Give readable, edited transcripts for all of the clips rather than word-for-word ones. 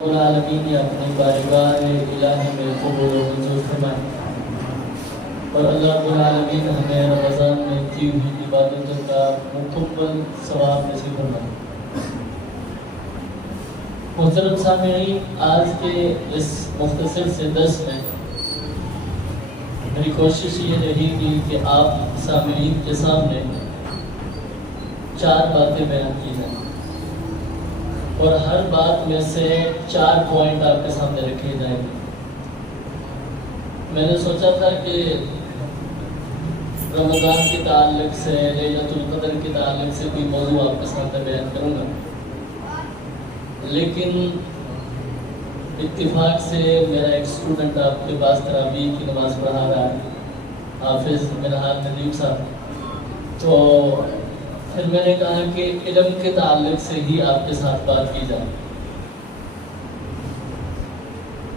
العالمین نے اپنی بارگاہ الہی میں قبول و منظور فرمائے اور اللہ رب العالمین ہمیں رمضان میں کی ہوئی عبادتوں کا مکمل ثواب نصیب فرمائے۔ محترم سامعین، آج کے اس مختصر سے درس میں میری کوشش یہ رہی گی کہ آپ سامعین کے سامنے 4 باتیں بیان کی جائیں اور ہر بات میں سے 4 پوائنٹ آپ کے سامنے رکھے جائیں گے۔ میں نے سوچا تھا کہ رمضان کے تعلق سے، لیلۃ القدر کے تعلق سے کوئی موضوع آپ کے سامنے بیان کروں گا، لیکن اتفاق سے میرا ایک اسٹوڈنٹ آپ کے پاس تراویح کی نماز پڑھا رہا ہے، حافظ منہال ندیم صاحب، تو پھر میں نے کہا کہ علم کے تعلق سے ہی آپ کے ساتھ بات کی جائے۔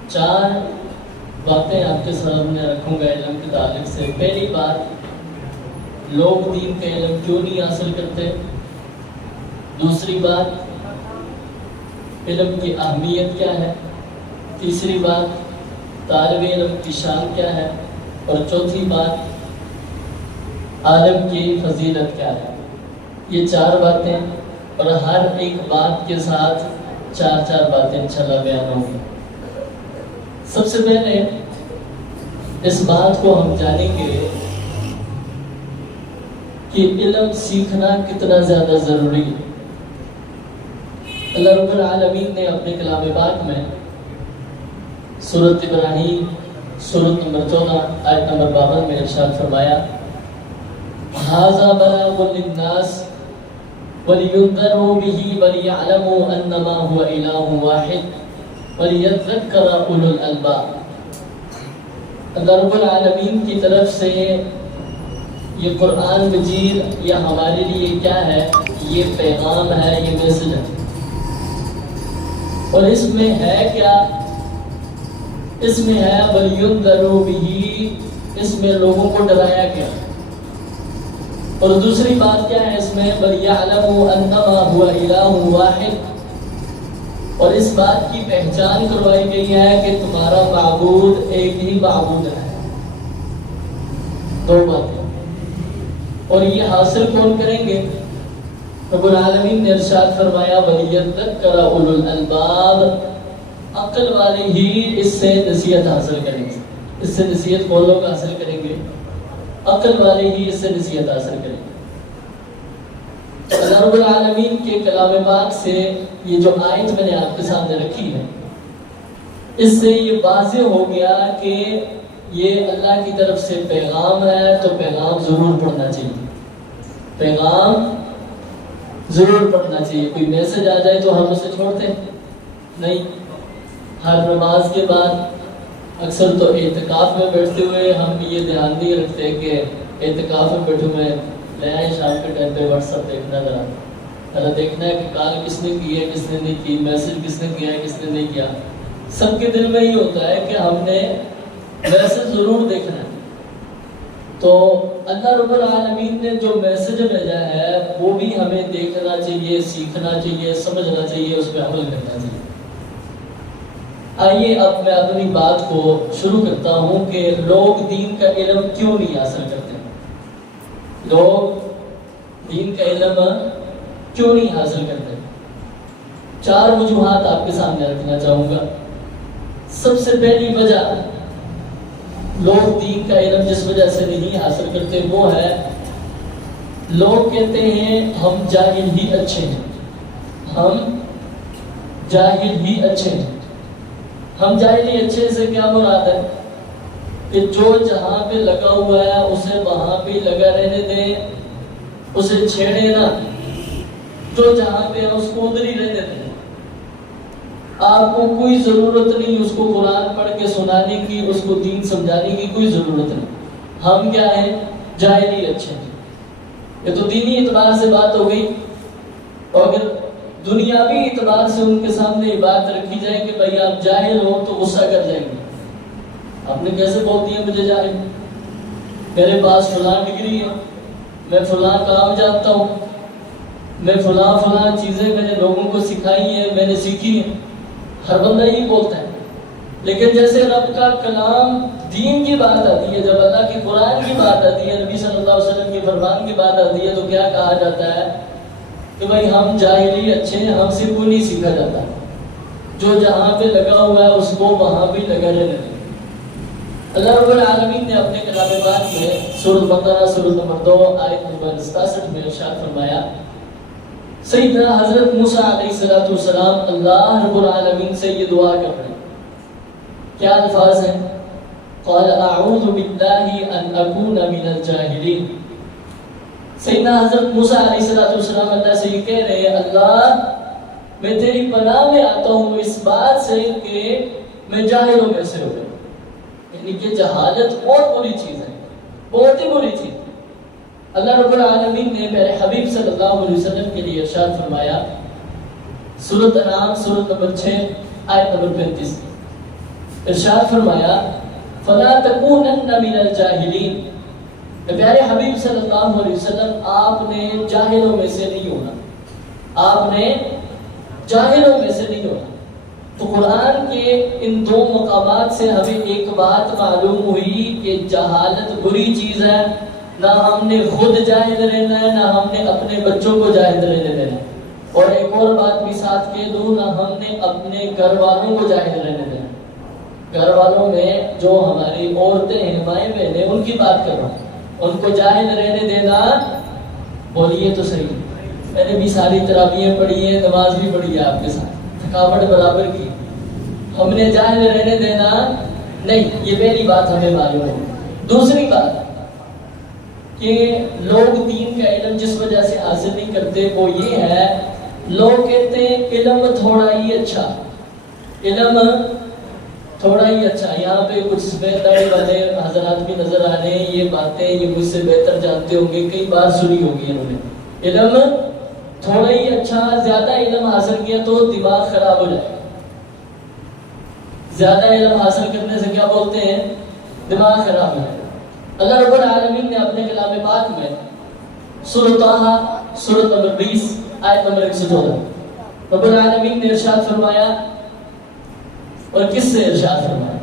4 باتیں آپ کے سامنے رکھوں گا علم کے تعلق سے۔ پہلی بات، لوگ دین کا علم کیوں نہیں حاصل کرتے۔ دوسری بات، علم کی اہمیت کیا ہے۔ تیسری بات، طالب علم کی شان کیا ہے۔ اور چوتھی بات، عالم کی فضیلت کیا ہے۔ یہ 4 باتیں، اور ہر ایک بات کے ساتھ 4 باتیں انشاءاللہ بیان ہوں گی۔ سب سے پہلے اس بات کو ہم جانیں گے کہ علم سیکھنا کتنا زیادہ ضروری ہے۔ اللہ رب العالمین نے اپنے کلام پاک میں سورۃ ابراہیم سورۃ نمبر 14 آیت نمبر 52 میں ارشاد فرمایا، ھذا بلاغ للناس وَلِيُنذَرُوا بِهِ وَلِيَعْلَمُوا أَنَّمَا هُوَ إِلَٰهٌ وَاحِدٌ وَلِيَذَّكَّرَ أُولُو الْأَلْبَابِ۔ اللہ رب العالمین کی طرف سے یہ قرآن مجید یہ ہمارے لیے کیا ہے؟ یہ پیغام ہے، یہ میسج ہے۔ اور اس میں ہے کیا؟ اس میں ہے وَلِيُنذَرُوا بِهِ، اس میں لوگوں کو ڈرایا گیا۔ اور دوسری بات کیا ہے اس میں؟ وَلِيَعْلَمُوا أَنَّمَا هُوَ إِلَٰهٌ وَاحِدٌ، اور اس بات کی پہچان کروائی گئی ہے کہ تمہارا معبود ایک ہی معبود ہے۔ 2 باتیں، اور یہ حاصل کون کریں گے؟ رب العالمین نے ارشاد فرمایا وَلِيَذَّكَّرَ أُولُو الْأَلْبَابِ، عقل والے ہی اس سے نصیحت حاصل کریں گے۔ اس سے نصیحت کون لوگ حاصل کریں گے؟ عقل والے ہی اس سے نصیحت حاصل کریں گے۔ اللہ رب العالمین کے کلام پاک سے یہ جو آیت میں نے آپ کے سامنے رکھی ہے، اس سے یہ واضح ہو گیا کہ یہ اللہ کی طرف سے پیغام ہے، تو پیغام ضرور پڑھنا چاہیے۔ پیغام ضرور پڑھنا چاہیے۔ کوئی میسج آ جائے تو ہم اسے چھوڑتے نہیں۔ ہر نماز کے بعد اکثر تو اعتکاف میں بیٹھتے ہوئے ہم یہ دھیان نہیں رکھتے کہ اعتکاف میں بیٹھے ہوئے لے آئے شام کے ٹائم پہ واٹس ایپ دیکھنا، ذرا دیکھنا ہے کہ کال کس نے کی ہے، کس نے نہیں کی، میسج کس نے کیا ہے، کس نے نہیں کیا۔ سب کے دل میں ہی ہوتا ہے کہ ہم نے میسج ضرور دیکھنا ہے۔ تو اللہ رب العالمین نے جو میسج بھیجا ہے وہ بھی ہمیں دیکھنا چاہیے، سیکھنا چاہیے، سمجھنا چاہیے، اس پہ عمل کرنا چاہیے۔ آئیے اب میں اپنی بات کو شروع کرتا ہوں کہ لوگ دین کا علم کیوں نہیں حاصل کرتے۔ لوگ دین کا علم کیوں نہیں حاصل کرتے؟ 4 وجوہات آپ کے سامنے رکھنا چاہوں گا۔ سب سے پہلی وجہ لوگ دین کا علم جس وجہ سے نہیں حاصل کرتے وہ ہے، لوگ کہتے ہیں ہم جاہل ہی اچھے ہیں، ہم جاہل ہی اچھے ہیں۔ ہم جاہل ہی اچھے سے کیا مراد ہے؟ کہ جو جہاں پہ لگا ہوا ہے اسے وہاں پہ لگا رہنے دیں، اسے چھیڑے نہ، جو جہاں پہ ہے اس کو ادھر ہی رہنے دیں۔ آپ کو کوئی ضرورت نہیں اس کو قرآن پڑھ کے سنانے کی، اس کو دین سمجھانے کی کوئی ضرورت نہیں۔ ہم کیا ہیں؟ جاہل ہی اچھے ہیں۔ یہ تو دینی اعتبار سے بات ہو گئی، اور اگر دنیاوی اعتبار سے ان کے سامنے یہ بات رکھی جائے کہ بھائی آپ جاہل ہو تو غصہ کر جائیں گے۔ آپ نے کیسے بول دیا مجھے جاہل؟ میرے پاس فلاں ڈگری ہے، میں فلاں کام جانتا ہوں، میں فلاں چیزیں میں نے لوگوں کو سکھائی ہیں، میں نے سیکھی ہیں۔ ہر بندہ یہی بولتا ہے، لیکن جیسے رب کا کلام دین کی بات آتی ہے، جب اللہ کی قرآن کی بات آتی ہے، نبی صلی اللہ علیہ وسلم کے فرمان کی بات آتی ہے، تو کیا کہا جاتا ہے کہ بھائی ہم جاہلی اچھے ہیں، ہم سے کوئی نہیں سیکھا جاتا، جو جہاں پہ لگا ہوا ہے اس کو وہاں بھی لگا رہنے دیں۔ اللہ رب العالمین نے اپنے کلام پاک میں سورۃ بقرہ سورۃ نمبر 2 آیت نمبر 67 میں ارشاد فرمایا، سیدنا حضرت موسیٰ علیہ السلام اللہ رب العالمین سے یہ دعا کر رہے ہیں، کیا الفاظ ہیں؟ قال اعوذ باللہ ان اکون من الجاہلین۔ سیدنا حضرت موسیٰ علیہ السلام اللہ سے یہ کہہ رہے ہیں، اللہ میں تیری پناہ میں آتا ہوں اس بات سے کہ میں جاہلوں میں سے ہو جاؤں۔ یعنی کہ جہالت بہت بری چیز ہے، بہت ہی بری چیز۔ اللہ رب العالمین نے میرے حبیب صلی اللہ علیہ وسلم کے لیے ارشاد فرمایا، سورۃ انعام سورۃ نمبر 6 آیت نمبر 35، ارشاد فرمایا فَلَا تَكُونَنَّ مِنَ الْجَاهِلِينَ۔ پیارے حبیب صلی اللہ علیہ وسلم آپ نے جاہلوں میں سے نہیں ہونا، آپ نے جاہلوں میں سے نہیں ہونا۔ تو قرآن کے ان دو مقامات سے ہمیں ایک بات معلوم ہوئی کہ جہالت بری چیز ہے، نہ ہم نے خود جاہل رہنا ہے، نہ ہم نے اپنے بچوں کو جاہل رہنے دینا ہے، اور ایک اور بات بھی ساتھ کہہ دوں، نہ ہم نے اپنے گھر والوں کو جاہل رہنے دینا۔ گھر والوں میں جو ہماری عورتیں ہیں، مائیں بہنیں، ان کی بات کر رہا ہوں، ان کو جاہل رہنے دینا، بولیے تو صحیح۔ میں نے بھی ساری تراویحیں پڑھی ہیں، نماز بھی پڑھی ہے آپ کے ساتھ، تھکاوٹ برابر کی، ہم نے جاہل رہنے دینا نہیں، یہ پہلی بات ہمیں معلوم ہے۔ دوسری بات کہ لوگ دین کا علم جس وجہ سے حاصل نہیں کرتے وہ یہ ہے، لوگ کہتے ہیں علم تھوڑا ہی اچھا، علم تھوڑا ہی اچھا۔ یہاں پہ کچھ بہتر والے حضرات بھی نظر آ رہے ہیں، یہ باتیں یہ مجھ سے بہتر جانتے ہوں گے، کئی بار سنی ہوگی انہوں نے، علم تھوڑا ہی اچھا، زیادہ علم حاصل کیا تو دماغ خراب ہو جائے۔ زیادہ علم حاصل کرنے سے کیا بولتے ہیں؟ دماغ خراب ہے۔ اللہ رب العالمین نے اپنے کلام پاک میں سورۃ طٰہٰ سورۃ نمبر 20 آیت نمبر 114 رب العالمین نے ارشاد فرمایا، اور کس سے ارشاد فرمایا؟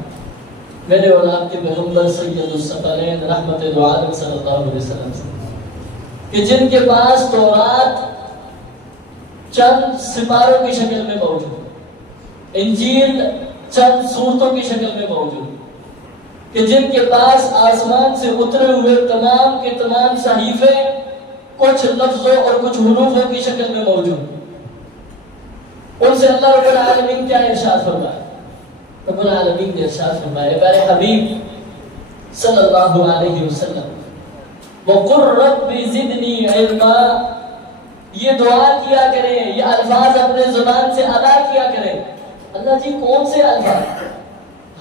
میرے اور آپ کے پیغمبر سید الثقلین رحمت العالم صلی اللہ علیہ وسلم سے، کہ جن کے پاس تورات چند سپاروں کی شکل میں موجود، انجیل چند صورتوں کی شکل میں موجود، کہ جن کے پاس آسمان سے اترے ہوئے تمام کے تمام صحیفے کچھ لفظوں اور کچھ حروفوں کی شکل میں موجود، ان سے اللہ رب العالمین کیا ارشاد فرمایا؟ رب العالمین نے ارشاد فرمایا، میرے حبیب صلی اللہ علیہ وسلم، وَقُلْ رَبِّ زِدْنِي عِلْمًا، یہ دعا کیا کریں، یہ الفاظ اپنے زبان سے ادا کیا کریں۔ اللہ جی کون سے الفاظ؟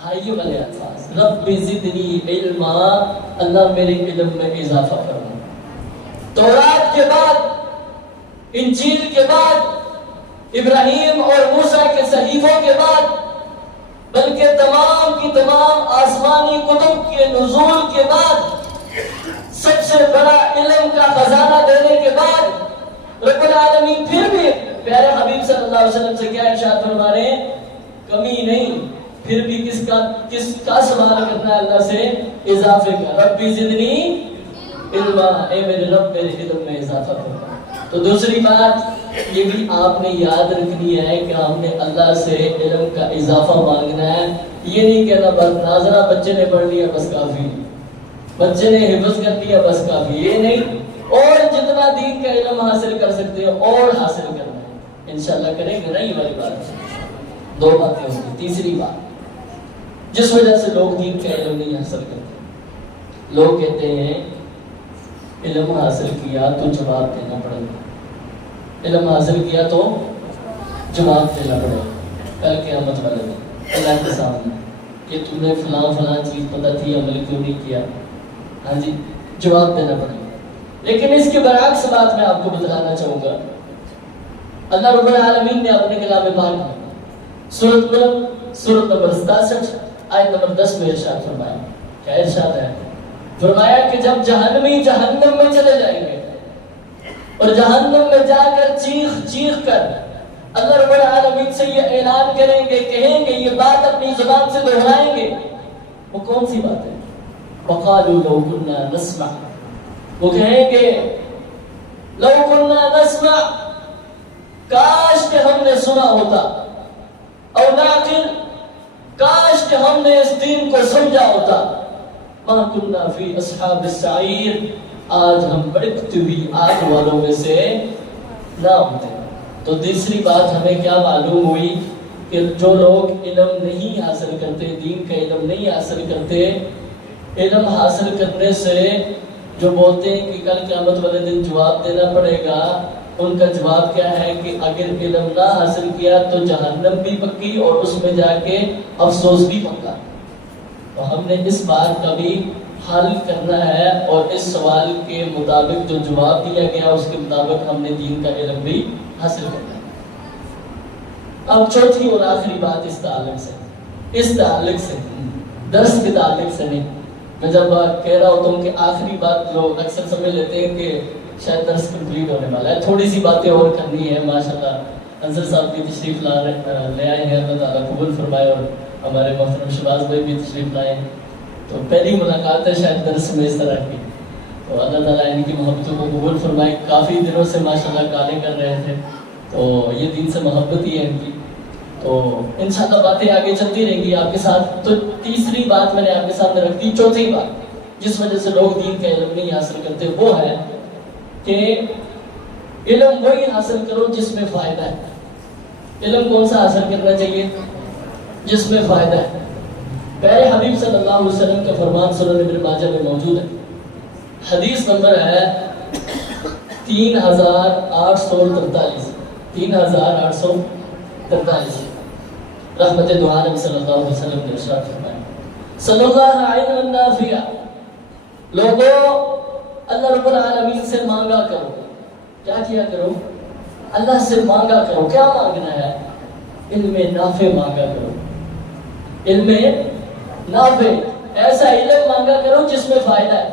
ہائی والے الفاظ، رب زدنی علما، اللہ میرے علم میں اضافہ فرما۔ تورات کے بعد، انجیل کے بعد، ابراہیم اور موسیٰ کے صحیفوں کے بعد، بلکہ تمام کی تمام آسمانی کتب کے نزول کے بعد، سب سے بڑا علم کا خزانہ دینے کے بعد، رب العالمین پھر بھی پیارے حبیب صلی اللہ علیہ وسلم سے کیا ارشاد فرما رہے ہیں؟ کمی نہیں، پھر بھی کس کا سوال کرنا ہے اللہ سے؟ اضافے کا۔ ربی زدنی علما، اے میرے رب میرے علم میں اضافہ کرنا۔ تو دوسری بات یہ بھی آپ نے یاد رکھنی ہے کہ ہم نے اللہ سے علم کا اضافہ مانگنا ہے، یہ نہیں کہنا بس ناظرہ بچے نے پڑھ لیا بس کافی، بچے نے حفظ کر لیا بس کافی، یہ نہیں، اور جتنا دین کا علم حاصل کر سکتے ہیں اور حاصل کرنا ہے، انشاءاللہ کریں گے نا۔ یہ والی بات دو باتیں ہوں گی۔ تیسری بات جس وجہ سے لوگ دین کا علم نہیں حاصل کرتے، لوگ کہتے ہیں علم حاصل کیا تو جواب دینا پڑے گا، علم حاصل کیا تو جواب دینا پڑے گا کل قیامت والے دن اللہ کے سامنے، کہ تم نے فلاں فلاں چیز پتہ تھی، عمل کیوں نہیں کیا؟ ہاں جی، جواب دینا پڑے گا۔ لیکن اس کے برعکس بات میں آپ کو بتلانا چاہوں گا، اللہ رب العالمین نے اپنے کلام پاک میں سورۃ ملک سورۃ نمبر 67 آیت نمبر 10 میں ارشاد فرمایا، کیا ارشاد ہے؟ فرمایا کہ جب جہنمی جہنم میں چلے جائیں گے اور جہنم میں جا کر چیخ چیخ کر اللہ رب العالمین سے یہ اعلان کریں گے، کہیں گے، یہ بات اپنی زبان سے دہرائیں گے، وہ کون سی بات ہے؟ وَقَالُوا لَوْ كُنَّا نَسْمَعُ، وہ کہیں گے لَوْ كُنَّا نَسْمَعُ، کاش کہ ہم نے سنا ہوتا، او نعقل، کاش کہ ہم نے اس دین کو سمجھا ہوتا، مَا كُنَّا فِي أَصْحَابِ السَّعِيرِ، آج ہم بڑکتی ہوئی آگ والوں میں سے نہ ہوتے۔ تو تیسری بات ہمیں کیا معلوم ہوئی کہ جو لوگ علم نہیں حاصل کرتے، دین کا علم نہیں حاصل کرتے، علم حاصل کرنے سے جو بولتے ہیں کہ کل قیامت والے دن جواب دینا پڑے گا، ان کا جواب کیا ہے کہ اگر علم نہ حاصل کیا تو جہنم بھی پکی اور اس میں جا کے افسوس بھی پکا۔ تو ہم نے اس بات کا بھی حل کرنا ہے اور اس سوال کے مطابق جو جواب دیا گیا اس کے مطابق ہم نے دین کا علم بھی حاصل کرنا ہے۔ اب چوتھی اور آخری بات اس تعلق سے درس کے تعلق سے نہیں، میں جب کہہ رہا ہوتا ہوں کہ آخری بات لوگ اکثر سمجھ لیتے ہیں کہ شاید درس کمپلیٹ ہونے والا ہے، تھوڑی سی باتیں اور کرنی ہے۔ ماشاءاللہ انصر صاحب بھی تشریف لے آئے ہیں، اللہ تعالیٰ قبول فرمائے، اور ہمارے محترم شباز بھائی بھی تشریف لائے ہیں۔ تو پہلی ملاقات ہے شاید درس میں اس طرح کی، تو اللہ تعالیٰ ان کی محبتوں کو قبول فرمائے۔ کافی دنوں سے ماشاءاللہ کالے کر رہے تھے، تو یہ دین سے محبت ہی ہے ان کی، تو انشاءاللہ باتیں آگے چلتی رہیں گی آپ کے ساتھ۔ تو تیسری بات میں نے آپ کے سامنے رکھ دی۔ چوتھی بات جس وجہ سے لوگ دین کا علم نہیں حاصل کرتے وہ ہے کہ علم وہی حاصل کرو جس میں فائدہ ہے۔ علم کون سا حاصل کرنا چاہیے؟ جس میں فائدہ ہے۔ پیارے حبیب صلی اللہ علیہ وسلم کا فرمان سنن ابن ماجہ میں موجود ہے، حدیث نمبر ہے 3843 3843۔ رحمت دو عالم صلی اللہ علیہ وسلم نے ارشاد فرمایا، صلی اللہ علیہ نافیہ، لوگوں اللہ رب العالمین سے مانگا کرو۔ کیا کیا کرو؟ اللہ سے مانگا کرو۔ کیا مانگنا ہے؟ علم نافع مانگا کرو، علم نافع، ایسا علم مانگا کرو جس میں فائدہ ہے۔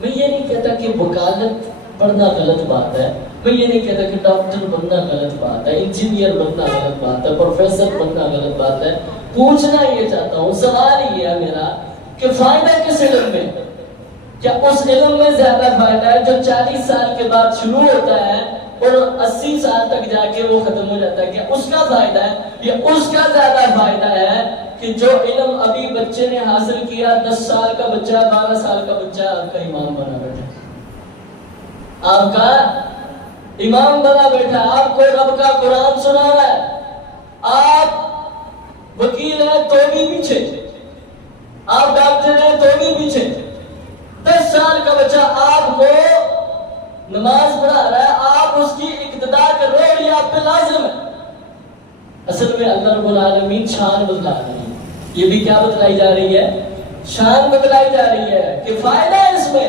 میں یہ نہیں کہتا کہ وکالت پڑھنا غلط بات ہے، میں یہ نہیں کہتا کہ ڈاکٹر بننا غلط بات ہے، انجینئر بننا غلط بات ہے، پروفیسر بننا غلط بات ہے۔ پوچھنا یہ چاہتا ہوں، سوال یہ ہے میرا کہ فائدہ کس علم میں؟ کیا اس علم میں زیادہ فائدہ ہے جو 40 سال کے بعد شروع ہوتا ہے اور 80 سال تک جا کے وہ ختم ہو جاتا ہے؟ کیا اس کا فائدہ ہے یا اس کا زیادہ فائدہ ہے کہ جو علم ابھی بچے نے حاصل کیا، 10 سال کا بچہ، 12 سال کا بچہ آپ کا امام بنا بیٹھا، آپ کا امام بنا بیٹھا، آپ کو رب کا قرآن سنا رہا ہے، آپ وکیل ہیں تو بھی پیچھے، آپ ڈاکٹر ہیں تو بھی پیچھے، 10 سال کا بچہ آپ کو نماز پڑھا رہا ہے، آپ اس کی اقتدا کر رہے ہیں، یہ آپ پہ لازم ہے۔ اصل میں اللہ رب العالمین شان بتلا رہی ہے، یہ بھی کیا بتلائی جا رہی ہے؟ شان بتلائی جا رہی ہے کہ فائدہ ہے اس میں،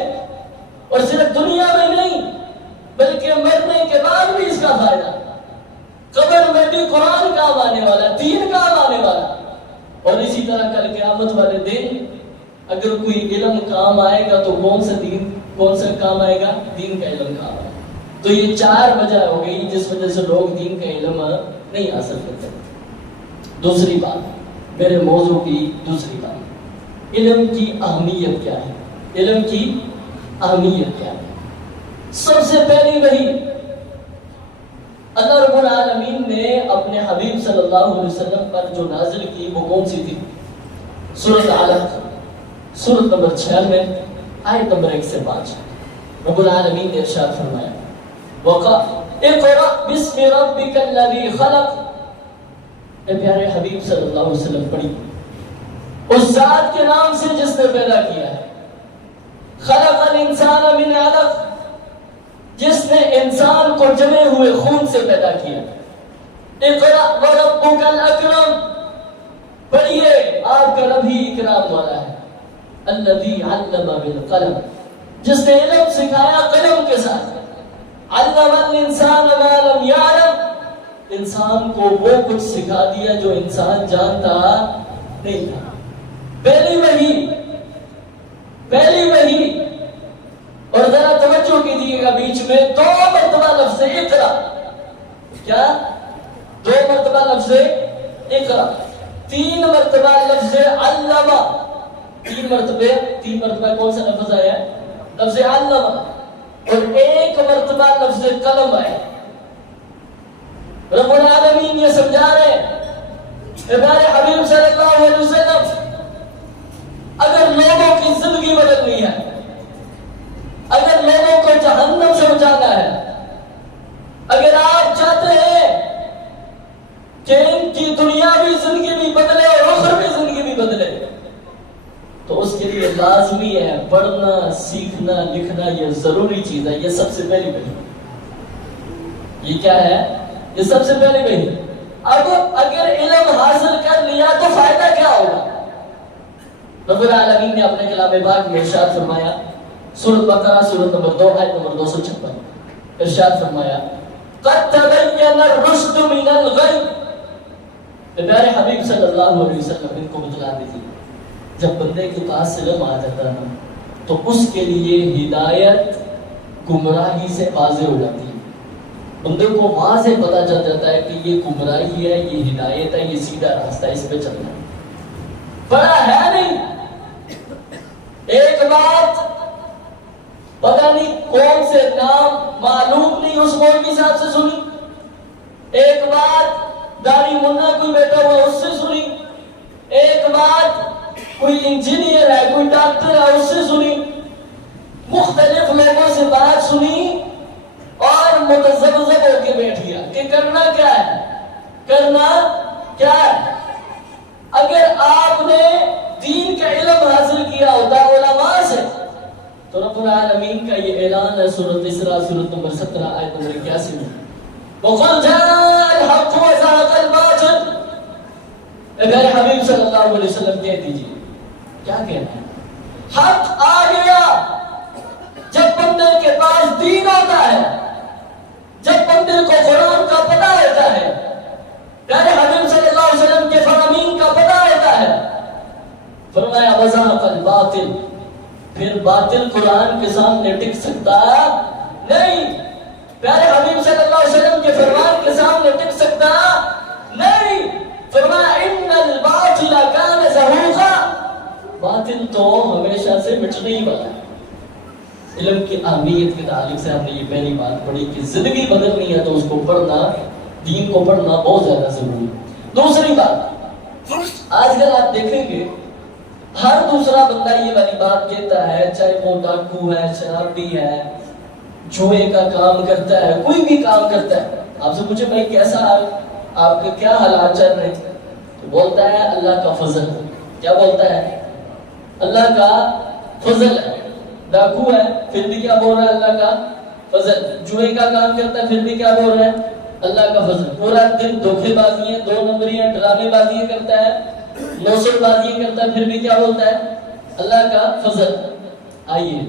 اور صرف دنیا میں نہیں بلکہ مرنے کے بعد بھی اس کا فائدہ، قبر میں بھی قرآن کام آنے والا، دین کام آنے والا، اور اسی طرح کل قیامت والے دن اگر کوئی علم کام آئے گا تو کون سا کام آئے گا؟ دین کا علم کام آئے گا۔ تو یہ 4 وجہ ہو گئی جس وجہ سے لوگ دین کا علم نہیں حاصل کرتے۔ دوسری بات، میرے موضوع کی دوسری بات، علم کی اہمیت کیا ہے؟ علم کی اہمیت کیا ہے؟ سب سے پہلی وہی اللہ رب العالمین نے اپنے حبیب صلی اللہ علیہ وسلم پر جو نازل کی وہ کون سی تھی؟ سورۃ علق، سورۃ نمبر 96 آیت نمبر 1 سے 5۔ رب العالمین نے ارشاد فرمایا، اقرأ بسم ربک الذی خلق، اے پیارے حبیب صلی اللہ علیہ وسلم پڑھی اس ذات کے نام سے جس نے پیدا کیا ہے، خلق الانسان من علق، جس نے انسان کو جمے ہوئے خون سے پیدا کیا۔ اقرأ وربک الاکرم، پڑھیے آپ کا رب ہی اکرام والا ہے، الذی علم بالقلم، جس نے علم سکھایا قلم کے ساتھ، علم الانسان ما لم یعلم، انسان کو وہ کچھ سکھا دیا جو انسان جانتا نہیں تھا۔ پہلی وحی، اور ذرا توجہ کیجیے گا، بیچ میں 2 مرتبہ لفظ اقرا، کیا؟ 2 مرتبہ لفظ اقرا، 3 مرتبہ لفظ علمہ، 3 مرتبہ کون سا لفظ آیا ہے؟ لفظ علمہ، اور 1 مرتبہ لفظ قلم آیا۔ رب العالمین یہ سمجھا رہے ہیں ہمارے حبیب صلی اللہ علیہ وسلم، اگر لوگوں کی زندگی بدلنی ہے، اگر لوگوں کو جہنم سے بچانا ہے، اگر آپ چاہتے ہیں کہ ان کی دنیاوی زندگی بھی بدلے اور اخروی زندگی بھی بدلے، تو اس کے لیے لازمی ہے پڑھنا، سیکھنا، لکھنا، یہ ضروری چیز ہے۔ یہ سب سے پہلی بات، یہ کیا ہے؟ یہ سب سے پہلی بات۔ اب اگر علم حاصل کر لیا تو فائدہ کیا ہوگا؟ رب العالمین نے اپنے کلام پاک میں ارشاد فرمایا، سورۃ بقرہ سورۃ نمبر 2 آیت نمبر 256، ارشاد فرمایا قد تبین الرشد من الغی۔ پیارے حبیب صلی اللہ علیہ وسلم ان کو بتلا دیجیے، جب بندے کے پاس علم آ جاتا ہے تو اس کے لیے ہدایت گمراہی سے واضح ہو جاتی ہے۔ بندے کو واضح پتا چل جاتا ہے کہ یہ گمراہی ہے، یہ ہدایت ہے، یہ سیدھا راستہ ہے، اس پہ چلنا ہے۔ پڑھا ہے نہیں، ایک بات پتہ نہیں کون سے نام معلوم نہیں اس مولوی صاحب سے سنی، ایک بات داڑھی منا کوئی بیٹھا ہوا اس سے سنی، ایک بات کوئی انجینئر ہے، کوئی ڈاکٹر ہے اس سے سنی، مختلف لوگوں سے بات سنی اور متذبذب ہو کے بیٹھ گیا کہ کرنا کیا ہے، کرنا کیا ہے۔ اگر آپ نے دین کا علم حاصل کیا ہوتا علماء سے تو رب العالمین کا یہ اعلان ہے سورۃ اسراء سورۃ نمبر 17 آیت نمبر 81 میں، وَقُلْ جَاءَ الْحَقُّ وَزَهَقَ الْبَاطِلُ۔ میرے حبیب صلی اللہ علیہ وسلم کہہ دیجیے، کیا کہنا ہے؟ حق آ گیا۔ جب بندے کے پاس دین ہوتا ہے، جب بندے کو قرآن کا پتہ ہوتا ہے، پیارے حبیب صلی اللہ علیہ وسلم کے فرامین کا پتہ ہوتا ہے، فرمایا وَزَهَقَ الْبَاطِلُ، پھر باطل قرآن کے سامنے ٹک سکتا نہیں، پیارے حبیب صلی اللہ علیہ وسلم کے فرمان کے سامنے ٹک سکتا نہیں۔ فرمایا اِنَّ الْبَاطِلَ كَانَ زَهُوقًا، باطل تو ہمیشہ سے مٹنے ہی والا ہے۔ علم کی اہمیت کے تعلق سے ہم نے یہ پہلی بات پڑھی کہ زندگی بدلنی ہے تو اس کو پڑھنا، دین کو پڑھنا بہت زیادہ ضروری ہے۔ دوسری بات، آج کل آپ دیکھیں گے ہر دوسرا بندہ یہ والی بات کہتا ہے، چاہے وہ ڈاکو ہے، شرابی ہے، جوئے کا کام کرتا ہے، کوئی بھی کام کرتا ہے، آپ سے پوچھے بھائی کیسا آپ کے کیا حالات چل رہے ہیں، تو بولتا ہے اللہ کا فضل۔ کیا بولتا ہے؟ اللہ کا فضل ہے۔ ڈاکو ہے پھر بھی کیا بول رہا ہے؟ اللہ کا فضل۔ جوئے کا کام کرتا ہے پھر بھی کیا بول رہا ہے؟ اللہ کا فضل۔ پورا دن دھوکے بازیاں، 2 نمبریاں، ڈرامے بازیاں کرتا ہے، نوسل بازیاں کرتا ہے، پھر بھی کیا بولتا ہے؟ اللہ کا فضل۔ آئیے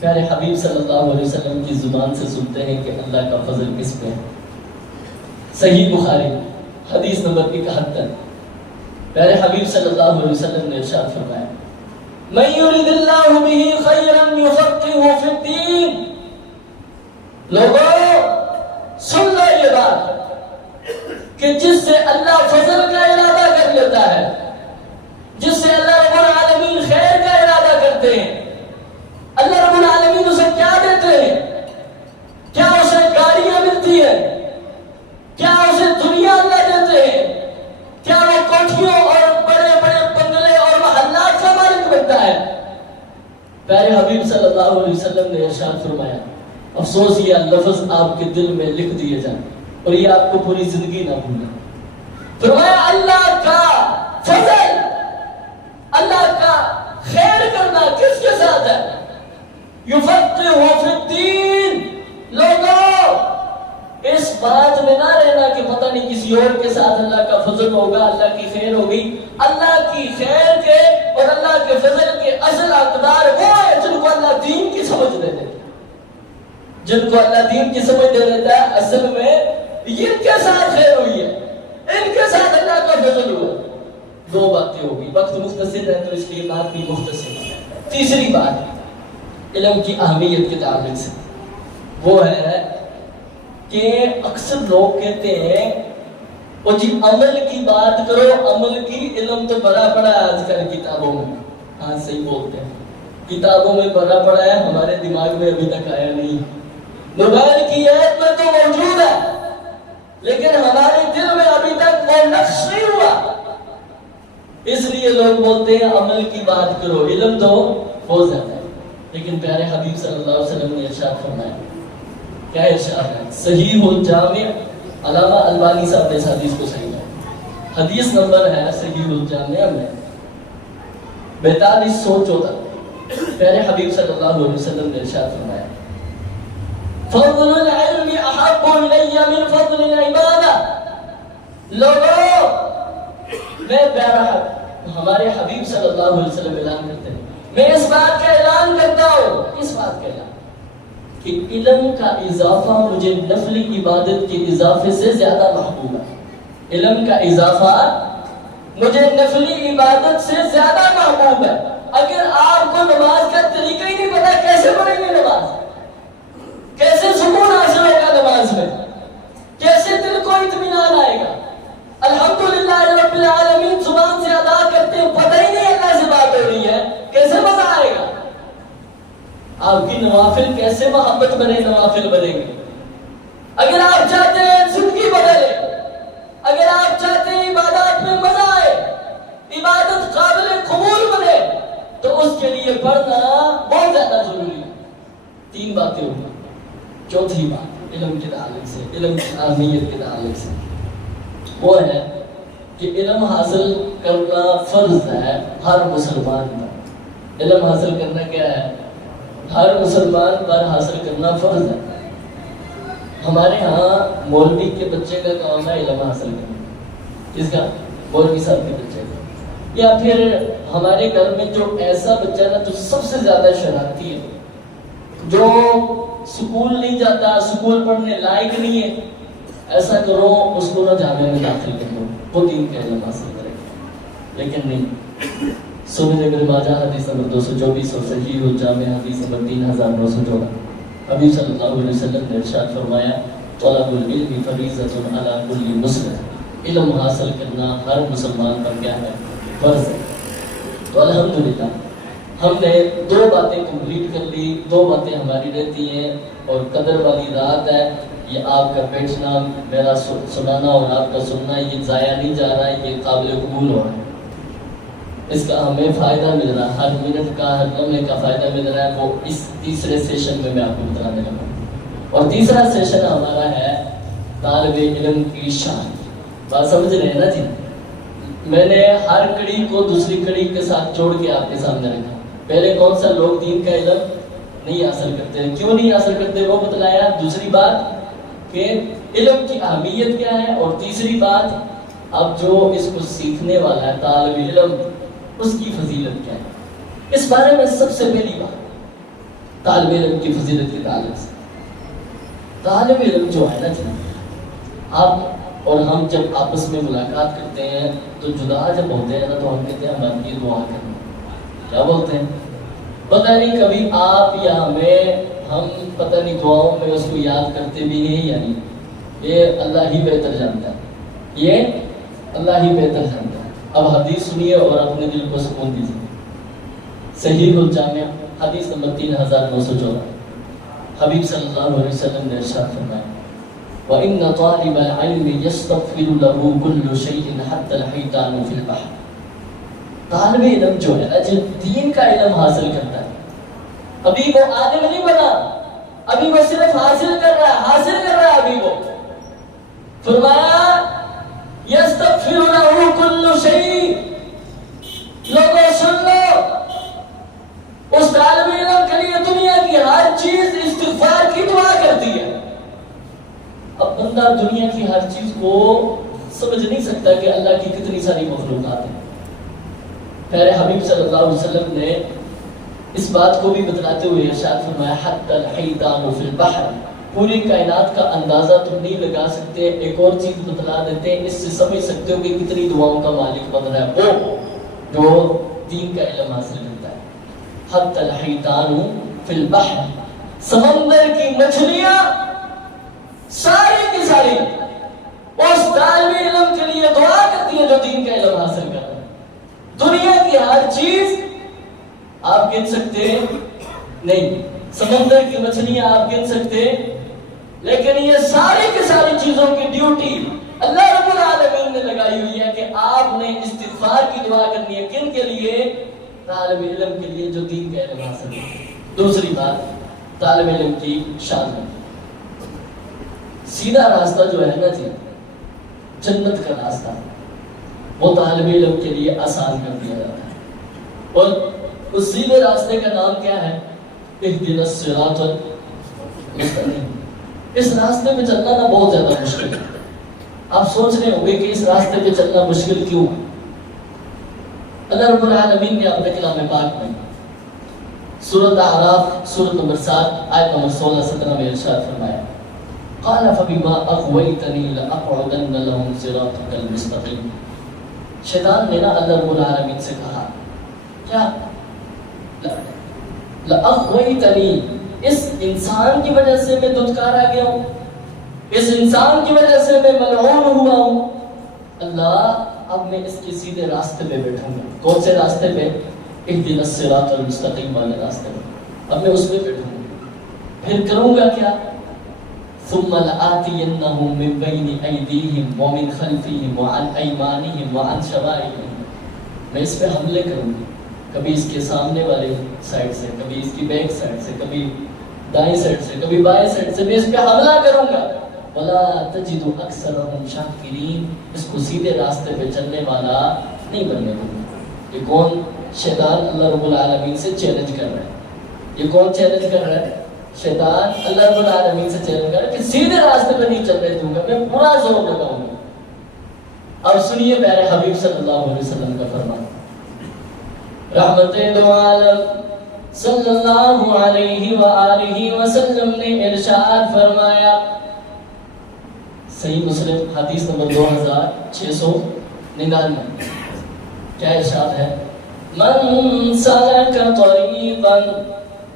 پیارے حبیب صلی اللہ علیہ وسلم کی زبان سے سنتے ہیں کہ اللہ کا فضل کس پہ ہے۔ صحیح بخاری حدیث نمبر 71، پیارے حبیب صلی اللہ علیہ وسلم نے ارشاد فرمایا من یرید اللہ بہ خیرا یفقہہ فی الدین۔ لوگوں سن لو یہ بات کہ جس سے اللہ فضل کا ارادہ کر لیتا ہے، جس سے اللہ رب العالمین خیر کا ارادہ کرتے ہیں، اللہ رب العالمین اسے کیا دیتے ہیں؟ کیا اسے گاڑیاں ملتی ہے؟ کیا اسے دنیا اللہ دیتے ہیں؟ کیا وہ کوٹھیوں اور بڑے بڑے بنگلے اور محلات کا مالک بنتا ہے؟ پیارے حبیب صلی اللہ علیہ وسلم نے ارشاد فرمایا، افسوس یہ لفظ آپ کے دل میں لکھ دیے جائیں اور یہ آپ کو پوری زندگی نہ بھولیں۔ فرمایا اللہ کا فضل، اللہ کا خیر کرنا کس کے ساتھ ہے؟ یفقہہ فی الدین۔ لوگوں اس بات میں نہ رہنا کہ پتہ نہیں کسی اور کے ساتھ اللہ کا فضل ہوگا، اللہ کی خیر ہوگی۔ اللہ کی خیر کے اور اللہ کے فضل کے اصل حقدار وہ ہیں جن کو اللہ دین کی سمجھ دے دیتا ہے، جن کو اللہ دین کی سمجھ دے دیتا ہے۔ اصل میں ان کے ساتھ خیر ہوئی ہے، ان کے ساتھ اللہ کا فضل ہوا۔ 2 باتیں ہوگی، وقت مختصر ہے تو اس لیے بات بھی مختصر ہے۔ تیسری بات، ہے وہ ہے کہ اکثر لوگ کہتے ہیں وہ جی عمل کی بات کرو، عمل کی علم تو بڑا پڑا ہے آج کل کتابوں میں. ہاں صحیح بولتے ہیں، کتابوں میں بڑا پڑا ہے، ہمارے دماغ میں ابھی تک آیا نہیں. موبائل کی ایپ میں تو موجود ہے لیکن ہمارے دل میں ابھی تک وہ نقش نہیں ہوا. اس لیے لوگ بولتے ہیں عمل کی بات کرو، علم تو ہو جاتا ہے. لیکن پیارے حبیب صلی اللہ علیہ وسلم نے ارشاد فرمایا، کیا ارشاد ہے؟ صحیح الجامع، علامہ البانی صاحب نے اس حدیث کو صحیح ہے. حدیث نمبر ہے صحیح الجامع میں 4214. پیارے حبیب صلی اللہ علیہ وسلم نے ارشاد فرمایا، فضل العلم احب الی من فضل العبادہ. لوگوں، میں پیارا ہمارے حبیب صلی اللہ علیہ وسلم اعلان کرتے ہیں، میں اس بات کا اعلان کرتا ہوں، اس بات کا اعلان کہ علم کا اضافہ مجھے نفلی عبادت کے اضافے سے زیادہ محبوب ہے. علم کا اضافہ مجھے نفلی عبادت سے زیادہ محبوب ہے. اگر آپ کو نماز کا طریقہ ہی نہیں پتا، کیسے پڑھیں گے نماز؟ کیسے سکون حاصل ہوگا نماز میں؟ کیسے دل کو اطمینان آئے گا؟ الحمدللہ رب العالمین زبان سے ادا کرتے ہیں، پتہ ہی نہیں اللہ سے بات ہو رہی ہے، کیسے مزہ آئے گا؟ آپ کی نوافل کیسے محبت بنے، نوافل بنے گے؟ اگر آپ چاہتے ہیں زندگی بدلے، اگر آپ چاہتے ہیں عبادات میں مزہ آئے، عبادت قابل قبول بنے، تو اس کے لیے پڑھنا بہت زیادہ ضروری ہے. 3 باتیں ہوگی. چوتھی بات علم کے تعلق سے، علم کی اہمیت کے تعلق سے، وہ ہے کہ علم حاصل کرنا فرض ہے ہر مسلمان پر. علم حاصل کرنا کیا ہے؟ ہر مسلمان پر حاصل کرنا فرض ہے. ہمارے ہاں مولوی کے بچے کا کام ہے علم حاصل کرنا. کس کا؟ مولوی صاحب کے بچے کا. یا پھر ہمارے گھر میں جو ایسا بچہ نا جو سب سے زیادہ شرارتی ہے، جو سکول نہیں جاتا، سکول پڑھنے لائق نہیں ہے، ایسا کرو اس کو نہ جامعہ میں داخل کر دو، وہ دین کا علم حاصل کرے گا. لیکن نہیں. سنن ابن ماجہ حدیث نمبر 224 اور صحیح الجامع حدیث نمبر 3914. حبیب صلی اللہ علیہ وسلم نے ارشاد فرمایا، طلب العلم فریضۃ علی کل مسلم. علم حاصل کرنا ہر مسلمان پر کیا ہے؟ فرض ہے. تو الحمدللہ ہم نے 2 باتیں کمپلیٹ کر لی. 2 باتیں ہماری رہتی ہیں اور قدر والی رات ہے. یہ آپ کا بیٹھنا، میرا سنانا اور آپ کا سننا، یہ ضائع نہیں جا رہا ہے، یہ قابل قبول ہو رہا ہے. اس کا ہمیں فائدہ مل رہا ہے، ہر منٹ کا، ہر لمحے کا فائدہ مل رہا ہے. وہ اس تیسرے سیشن میں آپ کو بتانے لگا. اور تیسرا سیشن ہمارا ہے طالب علم کی شان. بات سمجھ رہے ہیں نا جی؟ میں نے ہر کڑی کو دوسری کڑی کے ساتھ جوڑ کے آپ کے سامنے رکھا. پہلے کون سا لوگ دین کا علم نہیں حاصل کرتے، کیوں نہیں حاصل کرتے وہ بتلایا. دوسری بات کہ علم کی اہمیت کیا ہے، اور تیسری بات اب جو اس کو سیکھنے والا ہے طالب علم، اس کی فضیلت کیا ہے. اس بارے میں سب سے پہلی بات طالب علم کی فضیلت کے تعلق سے. طالب علم جو ہے نا جناب، آپ اور ہم جب آپس میں ملاقات کرتے ہیں تو جدا جب ہوتے ہیں نا تو ہم کہتے ہیں ہم آپ کی دعا کریں. کیا بولتے ہیں؟ پتہ نہیں کبھی آپ یا ہم پتہ نہیں دعاؤں میں اس کو یاد کرتے بھی ہیں یا نہیں. یہ اللہ ہی بہتر جانتا ہے، یہ اللہ ہی بہتر جانتا ہے. اب حدیث سنیے اور اپنے دل کو سکون دیجیے. صحیح الجامع حدیث نمبر 3914. حبیب صلی اللہ علیہ وسلم نے ارشاد فرمایا، وَإِنَّ طَالِبَ الْعِلْمِ يَسْتَغْفِرُ لَهُ كُلُّ شَيْءٍ حَتَّى الْحِيتَانُ فِي الْبَحْرِ. طالب علم جو ہے جو دین کا علم حاصل کرتا ہے، ابھی وہ عالم نہیں بنا، ابھی وہ صرف حاصل کر رہا ہے ابھی وہ. فرمایا یستغفر له کل شیء. لوگوں سن لو، اس طالب علم کے لیے دنیا کی ہر چیز استغفار کی دعا کرتی ہے. اب بندہ دنیا کی ہر چیز کو سمجھ نہیں سکتا کہ اللہ کی کتنی ساری مخلوقات ہیں. پیارے حبیب صلی اللہ علیہ وسلم نے اس بات کو بھی بتلاتے ہوئے ارشاد فرمایا، حتی الحیتان فی البحر. پوری کائنات کا اندازہ تم نہیں لگا سکتے. ایک اور چیز بتلا دیتے ہیں، اس سے سمجھ سکتے ہو کہ کتنی دعاؤں کا مالک بن رہا ہے وہ جو دین کا علم حاصل کرتا ہے. حتی الحیتان فی البحر. سمندر کی مچھلیاں ساری کی ساری اس طالب علم کے لیے دعا کرتی ہے جو دین کا علم حاصل کر رہا ہے۔ دنیا کی ہر چیز آپ گن سکتے ہیں نہیں، سمندر کی مچھلیاں آپ گن سکتے ہیں، لیکن یہ ساری کی ساری چیزوں کی ڈیوٹی اللہ رب العالمین نے لگائی ہوئی ہے کہ آپ نے استغفار کی دعا کرنی ہے۔ کن کے لیے؟ طالب علم کے لیے جو دین کا علم حاصل کرتا ہے۔ دوسری بات طالب علم کی شان ہے، سیدھا راستہ جو ہے نا جی، جنت کا راستہ، وہ طالب علم کے لیے آسان کر دیا جاتا ہے۔ اور اس سیدھے راستے کا نام کیا ہے؟ اہدنا الصراط المستقیم۔ اس راستے پہ چلنا نا بہت زیادہ مشکل ہے۔ آپ سوچ رہے ہوں گے کہ اس راستے پہ چلنا مشکل کیوں؟ اللہ رب العالمین نے اپنے کلام پاک میں سورۃ اعراف سورۃ نمبر 7 آیت نمبر 16-17 میں ارشاد فرمایا، قال فبما اغويتني لاقعدن لهم صراطك المستقيم۔ شیطان نے نا اللہ رب العالمین سے کہا کیا؟ لاغويتني، اس انسان کی وجہ سے میں دھتکارا گیا ہوں، اس انسان کی وجہ سے میں ملعون ہوا ہوں، اللہ اب میں اس کے سیدھے راستے پہ بیٹھوں گا۔ کون سے راستے پہ؟ اہدنا الصراط المستقیم والے راستے پہ، اب میں اس پہ بیٹھوں گا۔ پھر کروں گا کیا؟ ثم لآتینہم من بین ایدیہم ومن خلفہم وعن ایمانہم وعن شمائلہم، میں اس پہ حملے کروں گا، کبھی اس کے سامنے والے سائڈ سے، کبھی اس کی بیک سائڈ سے، کبھی دائیں سائڈ سے، کبھی بائیں سائڈ سے، میں اس پہ حملہ کروں گا۔ وَلَا تَجِدُ أَكْثَرَهُمْ شَاكِرِينَ، اس کو سیدھے راستے پہ چلنے والا نہیں بننے دوں گا۔ یہ کون؟ شیطان اللہ رب العالمین سے چیلنج کر رہا ہے۔ یہ کون چیلنج کر رہا ہے؟ شیطان اللہ رب العالمین سے چیلنج کر رہا ہے کہ سیدھے راستے پہ نہیں چلنے دوں گا، میں پورا زور لگاؤں گا۔ اب سنیے پیارے حبیب صلی اللہ علیہ وسلم کا فرمان، رحمت دو عالم صلی اللہ علیہ وآلہ وسلم نے ارشاد فرمایا، صحیح مسلم حدیث نمبر 2699، کیا ارشاد ہے؟ من سلک طریقا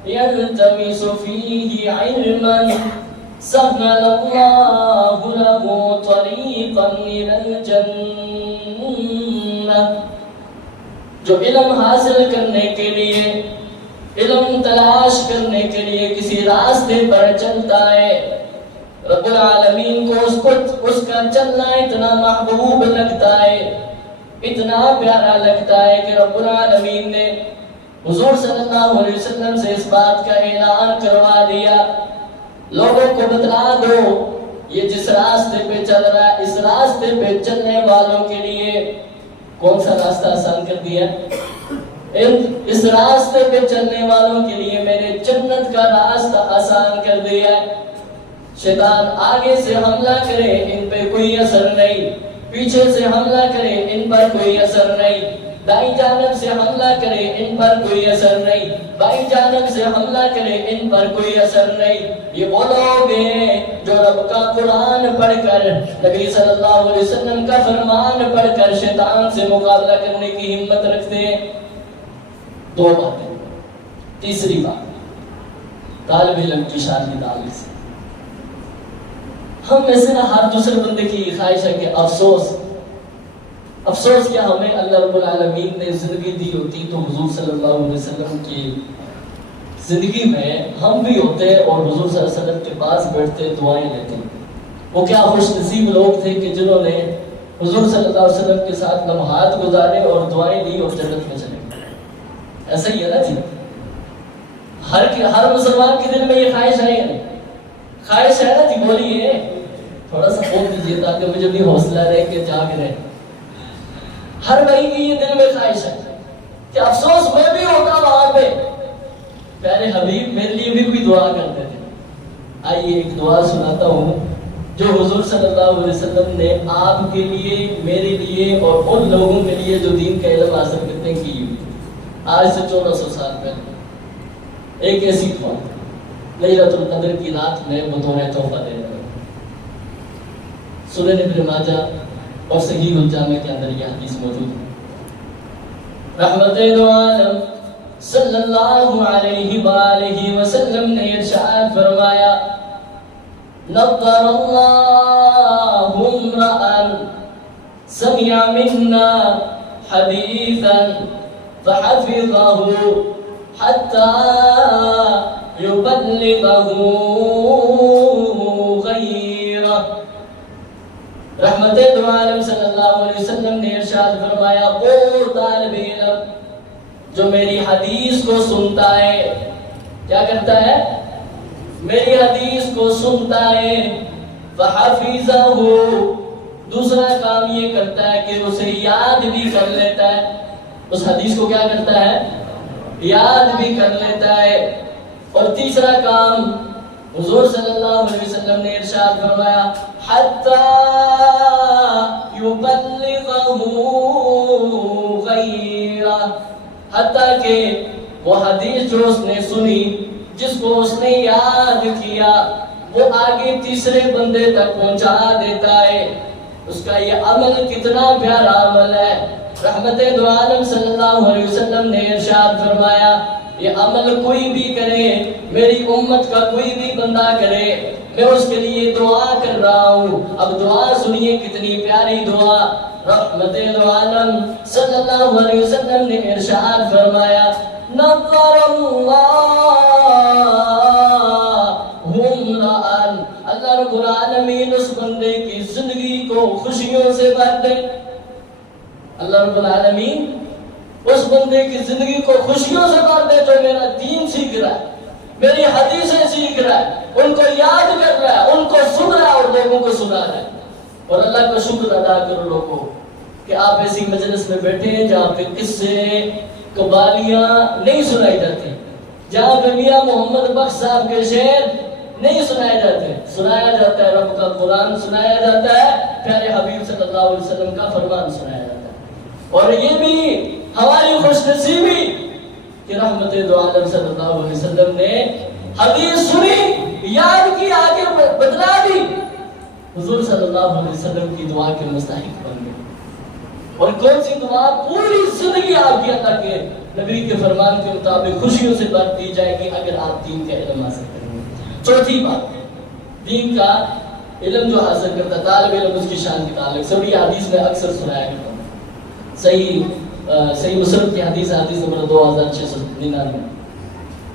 یلتمس فیہ علما سہل اللہ لہ طریقا الی الجنہ، جو علم حاصل کرنے کے لیے، علم تلاش کرنے کے لیے کسی راستے پر چلتا ہے، رب العالمین کو اس کا چلنا اتنا محبوب لگتا ہے، اتنا پیارا لگتا ہے کہ رب العالمین نے حضور صلی اللہ علیہ وسلم سے اس بات کا اعلان کروا دیا، لوگوں کو بتلا دو یہ جس راستے پہ چل رہا ہے، اس راستے پہ چلنے والوں کے لیے کون سا راستہ آسان کر دیا؟ اس راستے پہ چلنے والوں کے لیے میں نے جنت کا راستہ آسان کر دیا ہے۔ شیطان آگے سے حملہ کرے ان پہ کوئی اثر نہیں، پیچھے سے حملہ کرے ان پر کوئی اثر نہیں، دائیں جانب سے حملہ کرے ان پر کوئی اثر نہیں، بائیں جانب سے حملہ کرے ان پر کوئی اثر نہیں۔ یہ وہ لوگ ہیں جو رب کا قرآن پڑھ کر، نبی صلی اللہ علیہ وسلم کا فرمان پڑھ کر شیطان سے مقابلہ کرنے کی ہمت رکھتے ہیں۔ دو باتیں۔ تیسری بات، طالب علم کی شان کی تعلق سے ہم میں سے نہ ہر دوسرے بندے کی خواہش ہے کہ افسوس کیا ہمیں اللہ رب العالمین نے زندگی دی ہوتی تو حضور صلی اللہ علیہ وسلم کی زندگی میں ہم بھی ہوتے اور حضور صلی اللہ علیہ وسلم کے پاس بیٹھتے دعائیں لیتے۔ وہ کیا خوش نصیب لوگ تھے کہ جنہوں نے حضور صلی اللہ علیہ وسلم کے ساتھ لمحات گزارے اور دعائیں لی اور جنت میں چلے گئے۔ ایسا ہی ہے نا جی، ہر مسلمان کے دل میں یہ خواہش ہے یا نہیں؟ خواہش ہے نا جی، بولیے، تھوڑا سا بول دیجیے تاکہ مجھے بھی حوصلہ رہے کہ جاگ رہے۔ ہر بھائی کی یہ دل میں خواہش ہے کہ افسوس میں بھی ہوتا وہاں پہ، پیارے حبیب میرے لیے بھی کوئی دعا کرتے تھے۔ آئیے ایک دعا سناتا ہوں جو حضور صلی اللہ علیہ وسلم نے آپ کے لیے، میرے لیے اور ان لوگوں کے لیے جو دین کا علم حاصل کرتے ہیں کی ہوئی، آج سے 1400 سال پہلے۔ ایک ایسی دعا لیلۃ القدر کی رات میں بطور تحفہ دے رہا ہے۔ سنن ابن ماجہ اور صحیح الجامع کے اندر یہ حدیث موجود ہے۔ رحمت دو عالم صلی اللہ علیہ وآلہ وسلم نے ارشاد فرمایا، نظر اللہ امرأ سمع منا حدیثا فحفظه حتى يبلغه غيره. رحمت دو عالم صلی اللہ علیہ وسلم نے ارشاد فرمایا وہ طالب علم جو میری حدیث کو سنتا ہے، کیا کرتا ہے؟ میری حدیث کو سنتا ہے، فحفظه، دوسرا کام یہ کرتا ہے کہ اسے یاد بھی کر لیتا ہے، اس حدیث کو کیا کرتا ہے؟ یاد بھی کر لیتا ہے. اور تیسرا کام حضور صلی اللہ علیہ وسلم نے ارشاد فرمایا حتی یبلغه غیرہ، حتیٰ کہ وہ حدیث جو اس نے سنی، جس کو اس نے یاد کیا، وہ آگے تیسرے بندے تک پہنچا دیتا ہے. اس کا یہ عمل کتنا پیارا عمل ہے. رحمت دو عالم صلی اللہ علیہ وسلم نے ارشاد فرمایا یہ عمل کوئی بھی کرے، میری امت کا کوئی بھی بندہ کرے، میں اس کے لیے دعا کر رہا ہوں. اب دعا سنیے کتنی پیاری دعا. رحمت دو عالم صلی اللہ علیہ وسلم نے ارشاد فرمایا نظر اللہ رب العالمین اس بندے کی زندگی کو خوشیوں سے بھر دے. اللہ رب العالمین اس بندے کی زندگی کو خوشیوں سے بھر دے جو میرا دین سیکھ رہا ہے، میری حدیثیں سیکھ رہا ہے، ان کو یاد کر رہا ہے، ان کو سن رہا ہے اور لوگوں کو سنا رہا ہے. اور اللہ کا شکر ادا کرو لوگوں کہ آپ ایسی مجلس میں بیٹھے ہیں جہاں پہ قصے قبالیاں نہیں سنائی جاتی، جہاں پہ میاں محمد بخش صاحب کے شعر نہیں سنائے جاتے، سنایا جاتا ہے رب کا قرآن، سنایا جاتا ہے پیارے حبیب صلی اللہ علیہ وسلم کا فرمان سنایا جاتا ہے. اور یہ بھی ہماری خوش نصیبی کہ رحمت دو عالم صلی اللہ علیہ وسلم نے حدیث سنی، یاد کی، آگے بدلا دی، حضور صلی اللہ علیہ وسلم کی دعا کے مستحق بن گئے. اور کون سی دعا؟ پوری زندگی آپ کی اللہ کے نبی کے فرمان کے مطابق خوشیوں سے بات دی جائے گی اگر آپ دین کا علم حاصل کریں. چوتھی بات، دین کا علم جو حاصل کرتا طالب علم اس کی شان کے تعلق سے، اور یہ حدیث میں اکثر سنایا کرتا ہوں. صحیح مسلم کی حدیث نمبر 2699،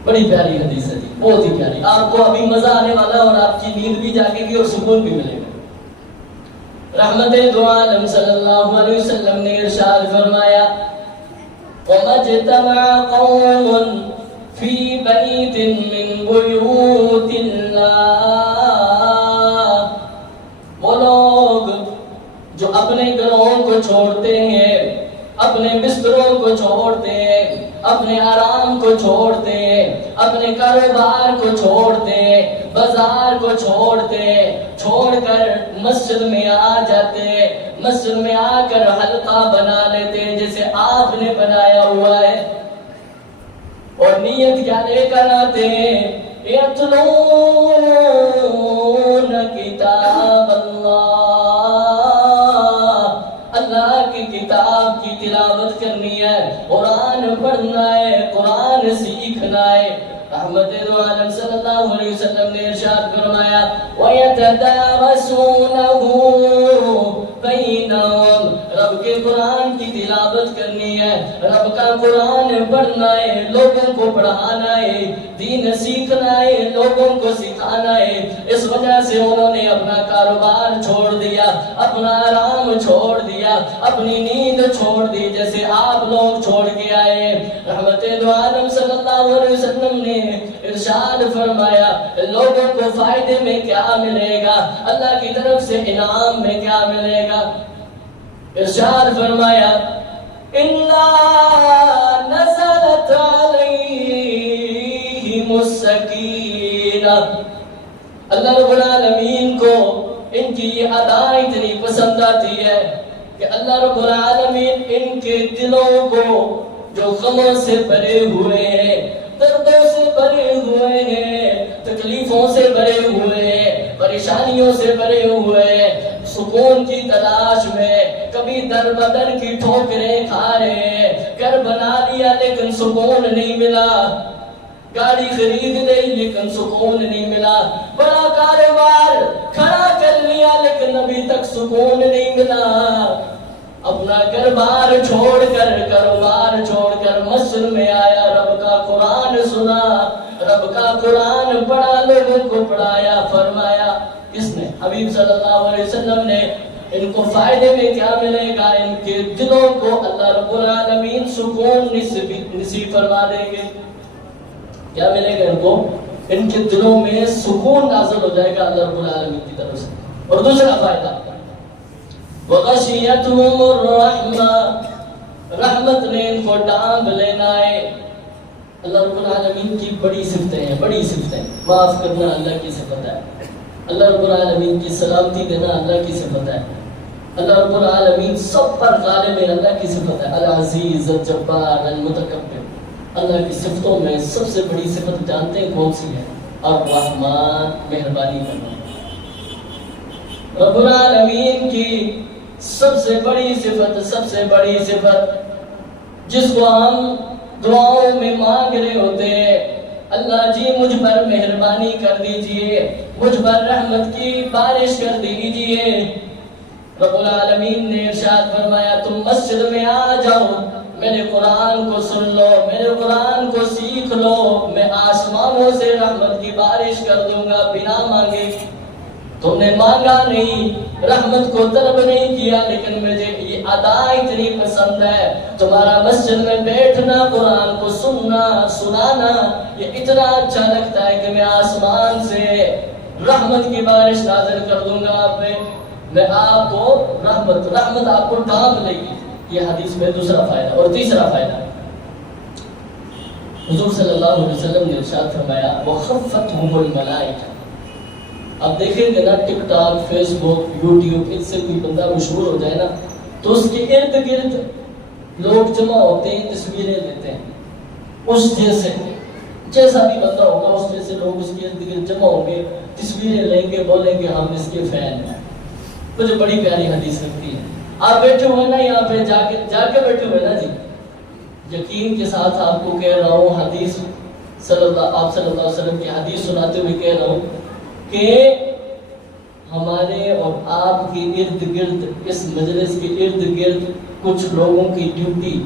بڑی پیاری حدیث ہے، بہت ہی پیاری. آپ کو ابھی مزہ آنے والا ہے اور آپ کی نیند بھی جاگے گی اور سکون بھی ملے گا. رحمت دو عالم صلی اللہ علیہ وسلم نے ارشاد فرمایا وَمَا اجْتَمَعَ قَوْمٌ فِي بَيْتٍ مِّن بُيُوتِ اللَّهِ، وہ لوگ جو اپنے گھروں کو چھوڑتے ہیں، اپنے بستروں کو چھوڑتے ہیں، اپنے آرام کو چھوڑتے ہیں، اپنے کاروبار کو چھوڑتے ہیں، بازار کو چھوڑتے ہیں، چھوڑ کر مسجد میں آ جاتے ہیں، مسجد میں آ کر حلقہ بنا لیتے ہیں جیسے آپ نے بنایا ہوا ہے. اور نیت کیا لے کر آتے ہیں؟ یتلون کتاب اللہ کی کتاب کی تلاوت کرنی ہے، قرآن پڑھنا ہے، قرآن سیکھنا ہے. رحمت دو عالم صلی اللہ علیہ وسلم نے ارشاد فرمایا وَيَتَدَارَسُونَهُ بَيْنَهُمْ، رب کے قرآن کی تلاوت کرنی ہے، رب کا قرآن پڑھنا ہے، لوگوں کو پڑھانا ہے، دین سیکھنا ہے، لوگوں کو سکھانا ہے. اس وجہ سے انہوں نے اپنا کاروبار چھوڑ دیا، اپنا آرام چھوڑ دیا، اپنی نیند چھوڑ دی جیسے آپ لوگ چھوڑ کے آئے. رحمت دو عالم صلی اللہ علیہ وسلم نے ارشاد فرمایا لوگوں کو فائدے میں کیا ملے گا، اللہ کی طرف سے انعام میں کیا ملے گا؟ ارشاد فرمایا اِنَّا نَزَلَتْ عَلَيْهِمُ السَّكِينَةُ، اللہ رب العالمین کو ان کی یہ ادا اتنی پسند آتی ہے کہ اللہ رب العالمین ان کے دلوں کو جو غموں سے بھرے ہوئے ہیں، دردوں سے بھرے ہوئے ہیں، تکلیفوں سے بھرے ہوئے ہیں، پریشانیوں سے بھرے ہوئے ہیں، سکون کی تلاش میں کبھی در بدر کی ٹھوکریں کھا رہے ہیں، گھر بنا لیا لیکن سکون نہیں ملا، گاڑی خرید لی لیکن سکون نہیں ملا، بڑا کاروبار کھڑا کر لیا لیکن ابھی تک سکون نہیں ملا۔ اپنا گھر بار چھوڑ کر، کاروبار چھوڑ کر مسجد میں آیا، رب کا قرآن سنا، رب کا قرآن پڑھا، لوگوں کو پڑھایا، فرمایا کس نے؟ حبیب صلی اللہ علیہ وسلم نے۔ ان کو فائدے میں کیا ملے گا؟ ان کے دلوں کو اللہ رب العالمین سکون نصیب فرما دیں گے۔ کیا ملے گا ان کو؟ ان کے دلوں میں سکون نازل ہو جائے گا اللہ رب العالمین کی طرف سے۔ اور دوسرا فائدہ، وَغَشِيَتْهُمُ الرَّحْمَةُ، رحمت نے ان کو ڈانگ لینا ہے۔ اللہ رب العالمین کی بڑی صفتیں ہیں، بڑی صفتیں۔ معاف کرنا اللہ کی صفت ہے، اللہ رب العالمین کی سلامتی دینا اللہ کی صفت ہے، اللہ رب العالمین سب پر غالب ہے اللہ کی صفت ہے، العزیز، الجبار، المتکبر۔ اللہ کی صفتوں میں سب سے بڑی صفت جانتے ہیں کون سی ہے؟ الرحمن، مہربانی کرنا۔ رب العالمین کی سب سے بڑی صفت، سب سے بڑی صفت جس کو ہم دعاؤں میں مانگ رہے ہوتے ہیں، اللہ جی مجھ پر مہربانی کر دیجئے، مجھ پر رحمت کی بارش کر دیجئے۔ رب العالمین نے ارشاد فرمایا تم مسجد میں آ جاؤ، میرے قرآن کو سن لو، میرے قرآن کو سیکھ لو، میں آسمانوں سے رحمت کی بارش کر دوں گا بنا مانگے۔ تم نے مانگا نہیں، رحمت کو طلب نہیں کیا، لیکن مجھے یہ ادا اتنی پسند ہے، تمہارا مسجد میں بیٹھنا، قرآن کو سننا، سنانا، یہ اتنا اچھا لگتا ہے کہ میں آسمان سے رحمت کی بارش نازل کر دوں گا آپ میں آپ کو رحمت آپ کو ڈھانپ لے گی۔ یہ حدیث میں دوسرا فائدہ۔ اور تیسرا فائدہ، حضور صلی اللہ علیہ وسلم نے ارشاد فرمایا وَخَفَّتْهُمُ الْمَلَائِكَةُ۔ اب دیکھیں گے نا ٹک ٹاک، فیس بک، یوٹیوب، ان سے کوئی بندہ مشہور ہو جائے نا تو اس کے ارد گرد لوگ جمع ہوتے ہیں، تصویریں لیتے ہیں، اس جیسا بھی بندہ ہوگا اس جیسے لوگ اس کے ارد گرد جمع ہوں گے، تصویریں لیں گے، بولیں گے ہم اس کے فین ہیں۔ مجھے بڑی پیاری حدیث لگتی ہے۔ آپ بیٹھے ہوئے نا یہاں پہ جا کے بیٹھے ہوئے نا جی، یقین کے ساتھ آپ کو کہہ رہا ہوں، حدیث آپ صلی اللہ علیہ وسلم کی حدیث سناتے ہوئے کہہ رہا ہوں کہ ہمارے اور آپ کے ارد گرد، اس مجلس کے ارد گرد کچھ لوگوں کی ڈیوٹی،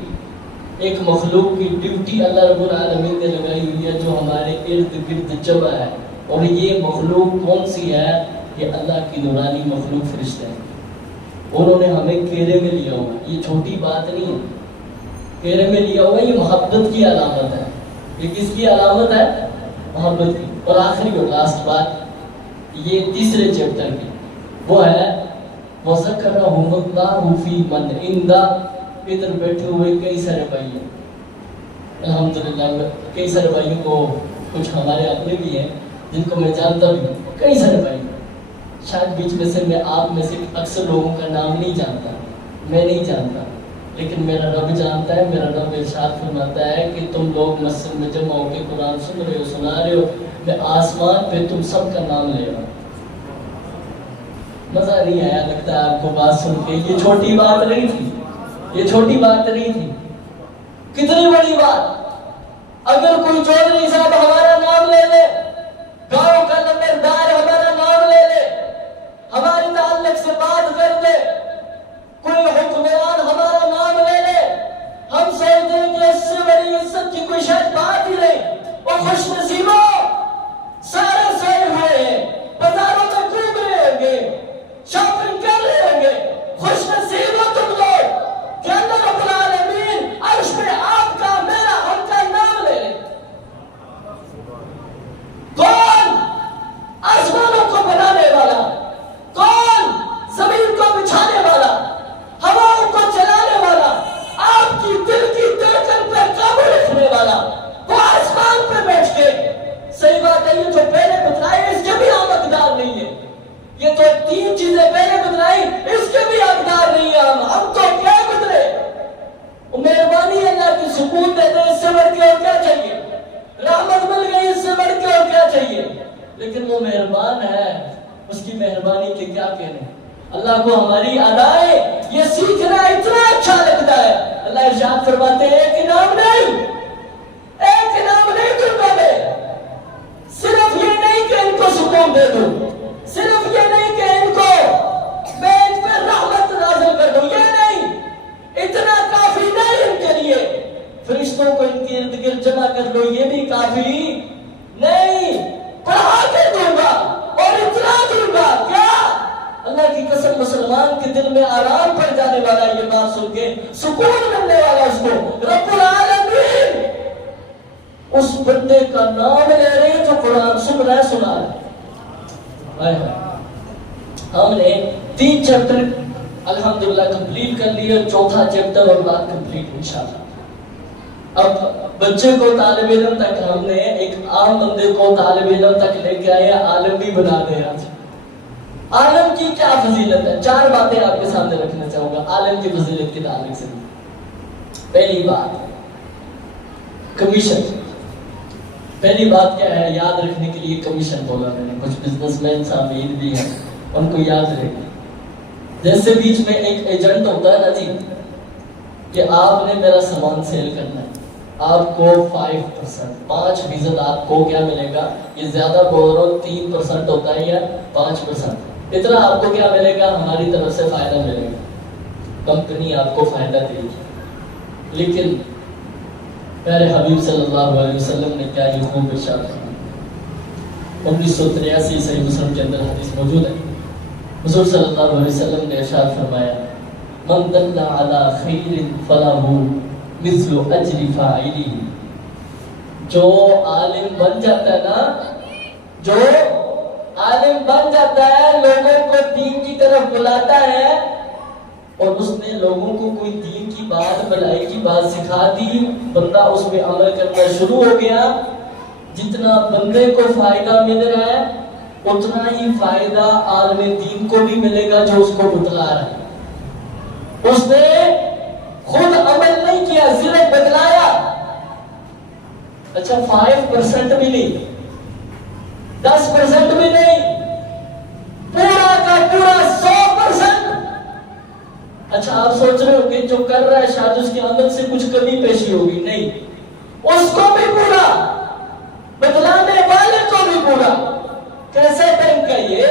ایک مخلوق کی ڈیوٹی اللہ رب العالمین نے لگائی ہوئی ہے جو ہمارے ارد گرد جمع ہے۔ اور یہ مخلوق کون سی ہے؟ یہ اللہ کی نورانی مخلوق فرشتے ہیں۔ انہوں نے ہمیں کیرے میں لیا ہوا، یہ چھوٹی بات نہیں ہے، کیرے میں لیا ہوا، یہ محبت کی علامت ہے۔ یہ کس کی علامت ہے؟ محبت کی۔ اور آخری اور لاسٹ بات، یہ تیسرے چیپٹر کی، وہ ہے وَذَكَرَهُمُ اللَّهُ فِي مَنْ عِنْدَهُ۔ ادھر بیٹھے ہوئے کئی سارے بھائی ہیں، الحمدللہ کئی سارے بھائیوں کو، کچھ ہمارے اپنے بھی ہیں جن کو میں جانتا بھی ہوں، کئی سارے بھائی، شاید بیچ میں سے میں آپ میں سے اکثر لوگوں کا نام نہیں جانتا، میں نہیں جانتا، لیکن میرا رب جانتا ہے۔ میرا رب ارشاد فرماتا ہے کہ تم لوگ مسجد میں جمع ہو کے قرآن سن رہے ہو، سنا رہے ہو، میں آسمان پہ تم سب کا نام لے رہا ہوں۔ مزہ نہیں آیا لگتا ہے آپ کو بات سن کے؟ یہ چھوٹی بات نہیں تھی، یہ چھوٹی بات نہیں تھی، کتنی بڑی بات۔ اگر کوئی چودھری صاحب ہمارا نام لے لے، گاؤں کا لمبردار ہمارا نام لے لے، ہماری تعلق سے بات کر لے، کوئی حکمران ہمارا نام لے لے، ہم سوچتے ہیں کہ اس سے بڑی عزت کی کوئی شاید بات ہی نہیں۔ وہ خوش نصیبوں، سارے سوئے ہوئے ہیں، بازاروں میں گھوم رہے ہوں گے، شاپنگ کر رہے ہوں گے، خوش نصیب ہو تم لوگ کہ اللہ رب العالمین عرش پہ آپ کا، میرا، ہم کا نام لے لے۔ کون آسمانوں کو بنانے والا، کون زمین کو بچھانے والا، ہواؤں کو چلانے والا، آپ کی دل کی دھڑکن پہ قابو رکھنے والا، وہ آسمان پہ بیٹھ کے، صحیح بات ہے، یہ جو پہلے بتلائی اس کے بھی ہم حقدار نہیں ہے، یہ تو تین چیزیں پہلے بتلائی اس کے بھی حقدار نہیں ہے ہم تو کیا بدلے؟ مہربانی اللہ کی، سکون دے دے، اس سے بڑھ کے اور کیا چاہیے؟ رحمت مل گئی، اس سے بڑھ کے اور کیا چاہیے؟ لیکن وہ مہربان ہے، اس کی مہربانی کے کیا کہنے؟ اللہ کو ہماری ادائیں یہ سیکھنا اتنا اچھا لگتا ہے۔ اللہ ارشاد فرماتے ہیں ایک انعام نہیں دوں گا میں، فرشتوں کو ان کے ارد گرد جمع کر لو یہ بھی کافی نہیں، پڑھا کے دوں گا اور اتنا دوں گا کیا؟ اللہ کی قسم مسلمان کے دل میں آرام پڑ جانے والا یہ بات سن کے، سکون ملنے والا اس کو، رب العالمین اس بندے کا نام لے رہے ہیں جو قرآن سن رہا ہے سنا رہا ہے۔ ہم نے 3 چیپٹر الحمدللہ کمپلیٹ کر لیے، 4تھا چیپٹر اور بات کمپلیٹ انشاءاللہ۔ اب بچے کو طالب علم تک ہم نے ایک عام بندے کو طالب علم تک لے کے آئے، عالم بھی بنا دے۔ آج عالم کی کیا فضیلت ہے؟ 4 باتیں آپ کے سامنے رکھنا چاہوں گا عالم کی فضیلت کے تعلق سے۔ پہلی بات کمیشن۔ پہلی بات کیا ہے؟ یاد رکھنے کے لیے کمیشن بولا میں نے، کچھ بزنس مین سامعین بھی ہیں ان کو یاد رہے گا۔ جیسے بیچ میں ایک ایجنٹ ہوتا ہے نا جی، کہ آپ نے میرا سامان سیل کرنا ہے، آپ کو 5% آپ کو کیا ملے گا؟ یہ زیادہ بول رہا ہوں 3% ہوتا ہے یا 5%، اتنا آپ کو کیا ملے گا؟ ہماری طرف سے فائدہ ملے گا، کمپنی آپ کو فائدہ دے گی۔ لیکن میرے حبیب صلی اللہ علیہ وسلم نے کیا یہ خوب ارشاد فرمایا، 1983 صحیح مسلم کے اندر حدیث موجود ہے، حضور صلی اللہ علیہ وسلم نے ارشاد فرمایا من دل علی خیر فلہ مثل اجر فاعلہ۔ جو عالم بن جاتا ہے نا، جو عالم بن جاتا ہے، لوگوں کو دین کی طرف بلاتا ہے اور اس نے لوگوں کو کوئی دین کی بات، بھلائی کی بات سکھا دی، بندہ اس پہ عمل کرنا شروع ہو گیا، جتنا بندے کو فائدہ مل رہا ہے اتنا ہی فائدہ عالم دین کو بھی ملے گا جو اس کو بتلا رہا ہے۔ اس نے خود عمل نہیں کیا، صرف بتلایا۔ اچھا 5% بھی نہیں، 10% بھی نہیں، پورا کا پورا 100%۔ اچھا آپ سوچ رہے ہو کہ جو کر رہا ہے شاید اس کے عمل سے کچھ کمی پیشی ہوگی، نہیں، اس کو بھی پورا، بتلانے والے کو بھی پورا۔ کیسے ٹائم کا یہ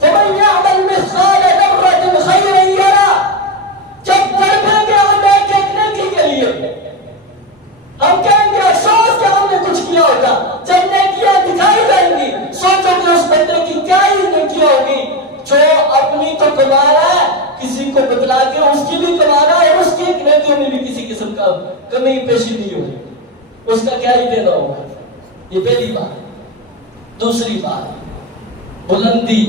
فَمَن يَعْمَلْ مِثْقَالَ ذَرَّةٍ خَيْرًا يَرَهُ۔ جب تڑپیں گے ہم ایک ایک نیکی کے لیے، ہم کہیں گے افسوس کہ ہم نے کچھ کیا ہوگا، جب نیکیاں دکھائی جائیں گی سوچو کہ اس بندے کی کیا ہی نیکیاں ہوگی جو اپنی تو کما رہا ہے، کسی کو بتلا کے اس کی بھی کما رہا ہے اور اس کی نیکیوں میں بھی کسی قسم کا کمی پیشی نہیں ہوگی، اس کا کیا ہی دینا ہوگا۔ یہ پہلی بات۔ دوسری بات بلندی،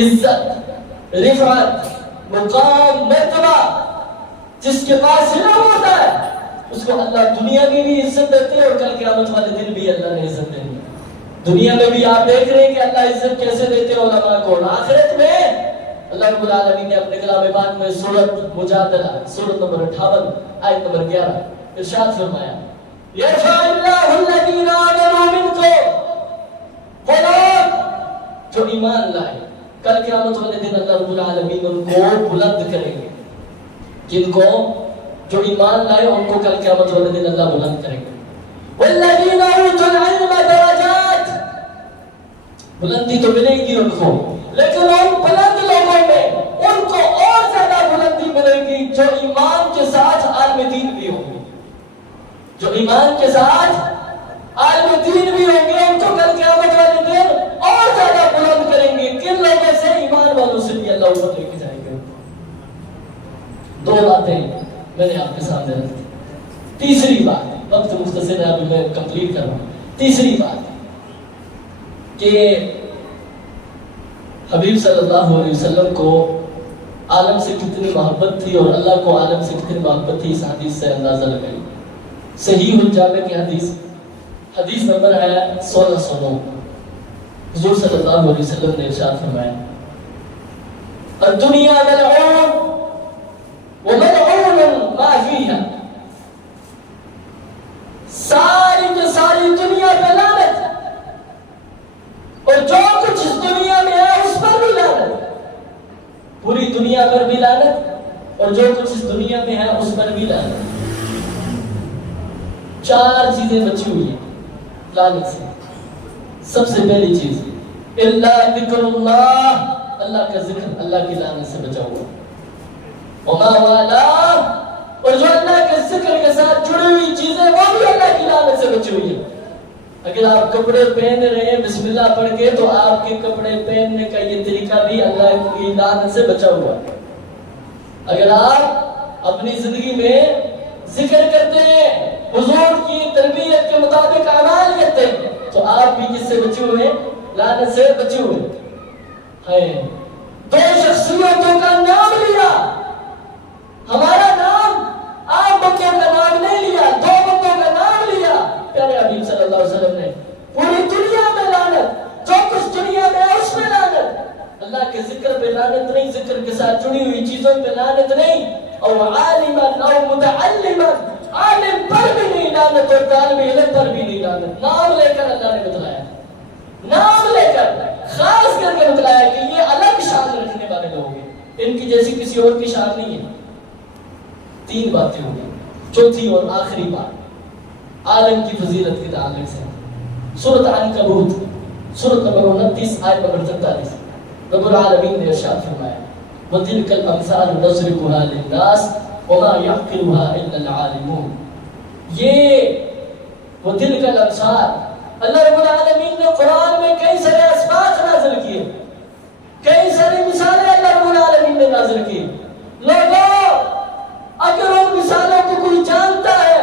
عزت، رفعت، مقام، مرتبہ جس کے پاس علم ہوتا ہے اس کو اللہ دنیا میں بھی عزت دیتے ہیں اور کل قیامت والے دن بھی اللہ نے عزت دینی ہے۔ دنیا میں بھی آپ دیکھ رہے ہیں کہ اللہ عزت کیسے دیتے ہیں علماء کو، آخرت میں اللہ رب العالمین نے اپنے کلام پاک میں سورۃ مجادلہ سورۃ نمبر 58 آیت نمبر 11 ارشاد فرمایا یرفع اللہ الذین آمنوا منکم، وہ لوگ جو ایمان لائے کل قیامت والے دن اللہ رب العالمین ان کو بلند کریں گے۔ جن کو جو ایمان لائے ان کو کل قیامت والے دن اللہ بلند کریں گے۔ والذین اوتوا العلم درجات، بلندی تو ملے گی ان کو، لیکن ان بلند لوگوں میں ان کو اور زیادہ بلندی ملے گی جو ایمان کے ساتھ عالم دین بھی ہوں گے، جو ایمان کے ساتھ عالم دین بھی ہوں گے، ان کو کل قیامت والے دن اور زیادہ بلند کریں گے۔ کن لوگوں سے؟ ایمان والوں سے بھی اللہ اوپر لے کے جائیں گے۔ 2 باتیں میں نے آپ کے سامنے رکھ دی۔ تیسری بات، وقت مختصر ہے ابھی میں کمپلیٹ کر رہا ہوں۔ تیسری بات کہ حبیب صلی اللہ علیہ وسلم کو عالم سے کتنی محبت تھی اور اللہ کو عالم سے کتنی محبت تھی اس حدیث سے اندازہ لگائی۔ صحیح الجامع کی حدیث نمبر ہے 1609۔ حضور صلی اللہ علیہ وسلم نے ارشاد فرمایا الدنیا ملعون وملعون ما فیہا، ساری کی ساری دنیا پہ لعنت اور جو کچھ اس دنیا میں ہے اس پر بھی لعنت، پوری دنیا پر بھی لعنت اور جو کچھ اس دنیا میں ہے اس پر بھی لعنت۔ 4 چیزیں بچی ہوئی ہیں لعنت سے۔ سب سے پہلی چیز الا ذکر اللہ، اللہ کا ذکر اللہ کی لعنت سے بچا ہوا۔ وما والا، اور جو اللہ کے ذکر کے ساتھ جڑی ہوئی چیز اگر آپ کپڑے پہن رہے ہیں بسم اللہ پڑھ کے تو آپ کے کپڑے پہننے کا یہ طریقہ بھی اللہ کی لعنت سے بچا ہوا ہے. اگر آپ اپنی زندگی میں ذکر کرتے ہیں، حضور کی تربیت کے مطابق اعمال کرتے ہیں، تو آپ بھی کس سے بچے ہوئے ہیں؟ لعنت سے بچے ہوئے ہیں. دو شخصیتوں کا نام لیا، ہمارا نام عام بندوں کا نام نہیں لیا، دو بندوں کا نام لیا. پیارے حبیب صلی اللہ علیہ وسلم نے پوری دنیا میں لعنت، جو کچھ دنیا میں ہے اس میں لعنت. اللہ کے ذکر پہ لعنت نہیں، ذکر کے ساتھ جڑی ہوئی چیزوں پہ لعنت نہیں. او عالما او متعلما، عالم پر بھی نہیں لعنت اور طالب علم پر بھی نہیں لعنت. نام لے کر اللہ نے بتلایا، نام لے کر خاص کر کے بتلایا کہ یہ الگ شان رکھنے والے لوگ ہیں، ان کی جیسی کسی اور کی شان نہیں ہے. تین باتیں ہوں گی. چوتھی اور آخری بات عالم کی فضیلت کے تعلق سے سورۃ عنکبوت سورۃ نمبر 29 آیت نمبر 43 رب العالمین نے ارشاد فرمایا وَتِلْكَ الْأَمْثَالُ نَضْرِبُهَا لِلنَّاسِ وَمَا يَعْقِلُهَا إِلَّا الْعَالِمُونَ. یہ وَتِلْكَ الْأَمْثَالُ، اللہ رب العالمین نے قرآن میں کئی سارے اسباق نازل کیے، کئی ساری مثالیں اللہ رب العالمین نے نازل کی. لوگوں اگر ان مثالوں کو کوئی جانتا ہے،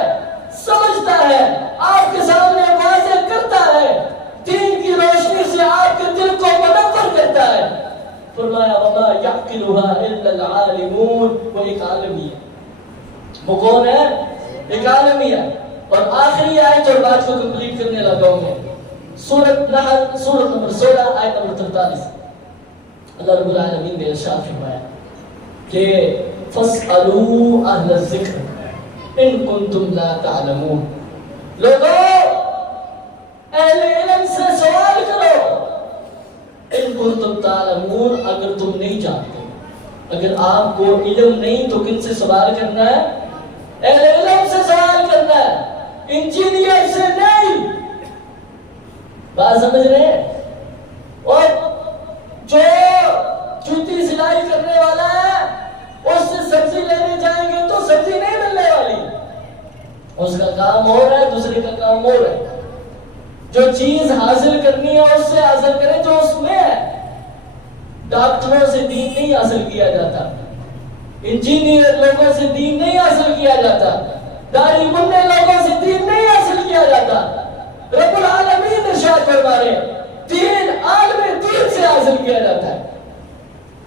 سمجھتا ہے، آپ کے سامنے واضح کرتا ہے، دین کی روشنی سے آپ کے دل کو منور کرتا ہے، فرمایا وَمَا يَعْقِلُهَا إِلَّا الْعَالِمُونَ. وہ ایک عالمی ہے. وہ کون ہے؟ ایک عالمی ہے. اور آخری آیت اور بات کو کمپلیٹ کرنے لگا ہوں میں. سورۃ نحل سورۃ نمبر 16 آیت نمبر 43 اللہ رب العالمین نے ارشاد فرمایا کہ فَاسْأَلُوا أَهْلَ الذِّكْرِ إِن كُنتُمْ لَا تَعْلَمُونَ. لوگوں اہل علم سے سوال کرو، ان كُنتُمْ تَعْلَمُونَ، اگر تم نہیں جانتے. اگر آپ کو علم نہیں تو کن سے سوال کرنا ہے؟ اہل علم سے سوال کرنا ہے، انجینئر سے نہیں. بات سمجھ رہے ہیں؟ اور جو جوتی سلائی کرنے والا ہے اس سے سبزی لینے جائیں گے تو سبزی نہیں ملنے والی، اس کا کام ہو رہا ہے، دوسرے کا کام ہو رہا ہے. جو چیز حاصل کرنی ہے اس سے حاصل کریں جو اس میں ہے. ڈاکٹروں سے دین نہیں حاصل کیا جاتا، انجینئر لوگوں سے دین نہیں حاصل کیا جاتا، داڑھی مننے لوگوں سے دین نہیں حاصل کیا جاتا. رب العالمین ارشاد فرما رہے دین عالم دین سے حاصل کیا جاتا ہے.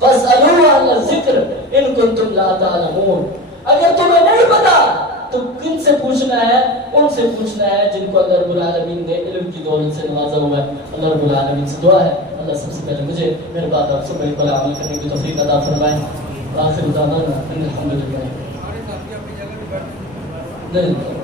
فَاسْأَلُوا أَهْلَ الذِّكْرِ إِن كُنتُمْ لَا تَعْلَمُونَ. اگر تمہیں نہیں پتا تو کن سے پوچھنا ہے؟ ان سے پوچھنا ہے جن کو اللہ رب العالمین نے علم کی دولت سے نوازا ہوا ہے. اللہ رب العالمین سے دعا ہے اللہ سب سے پہلے مجھے میرے بعد آپ سے بڑی بڑا عمل کرنے کی توفیق عطا فرمائے. آخر دعوانا ان الحمد للہ.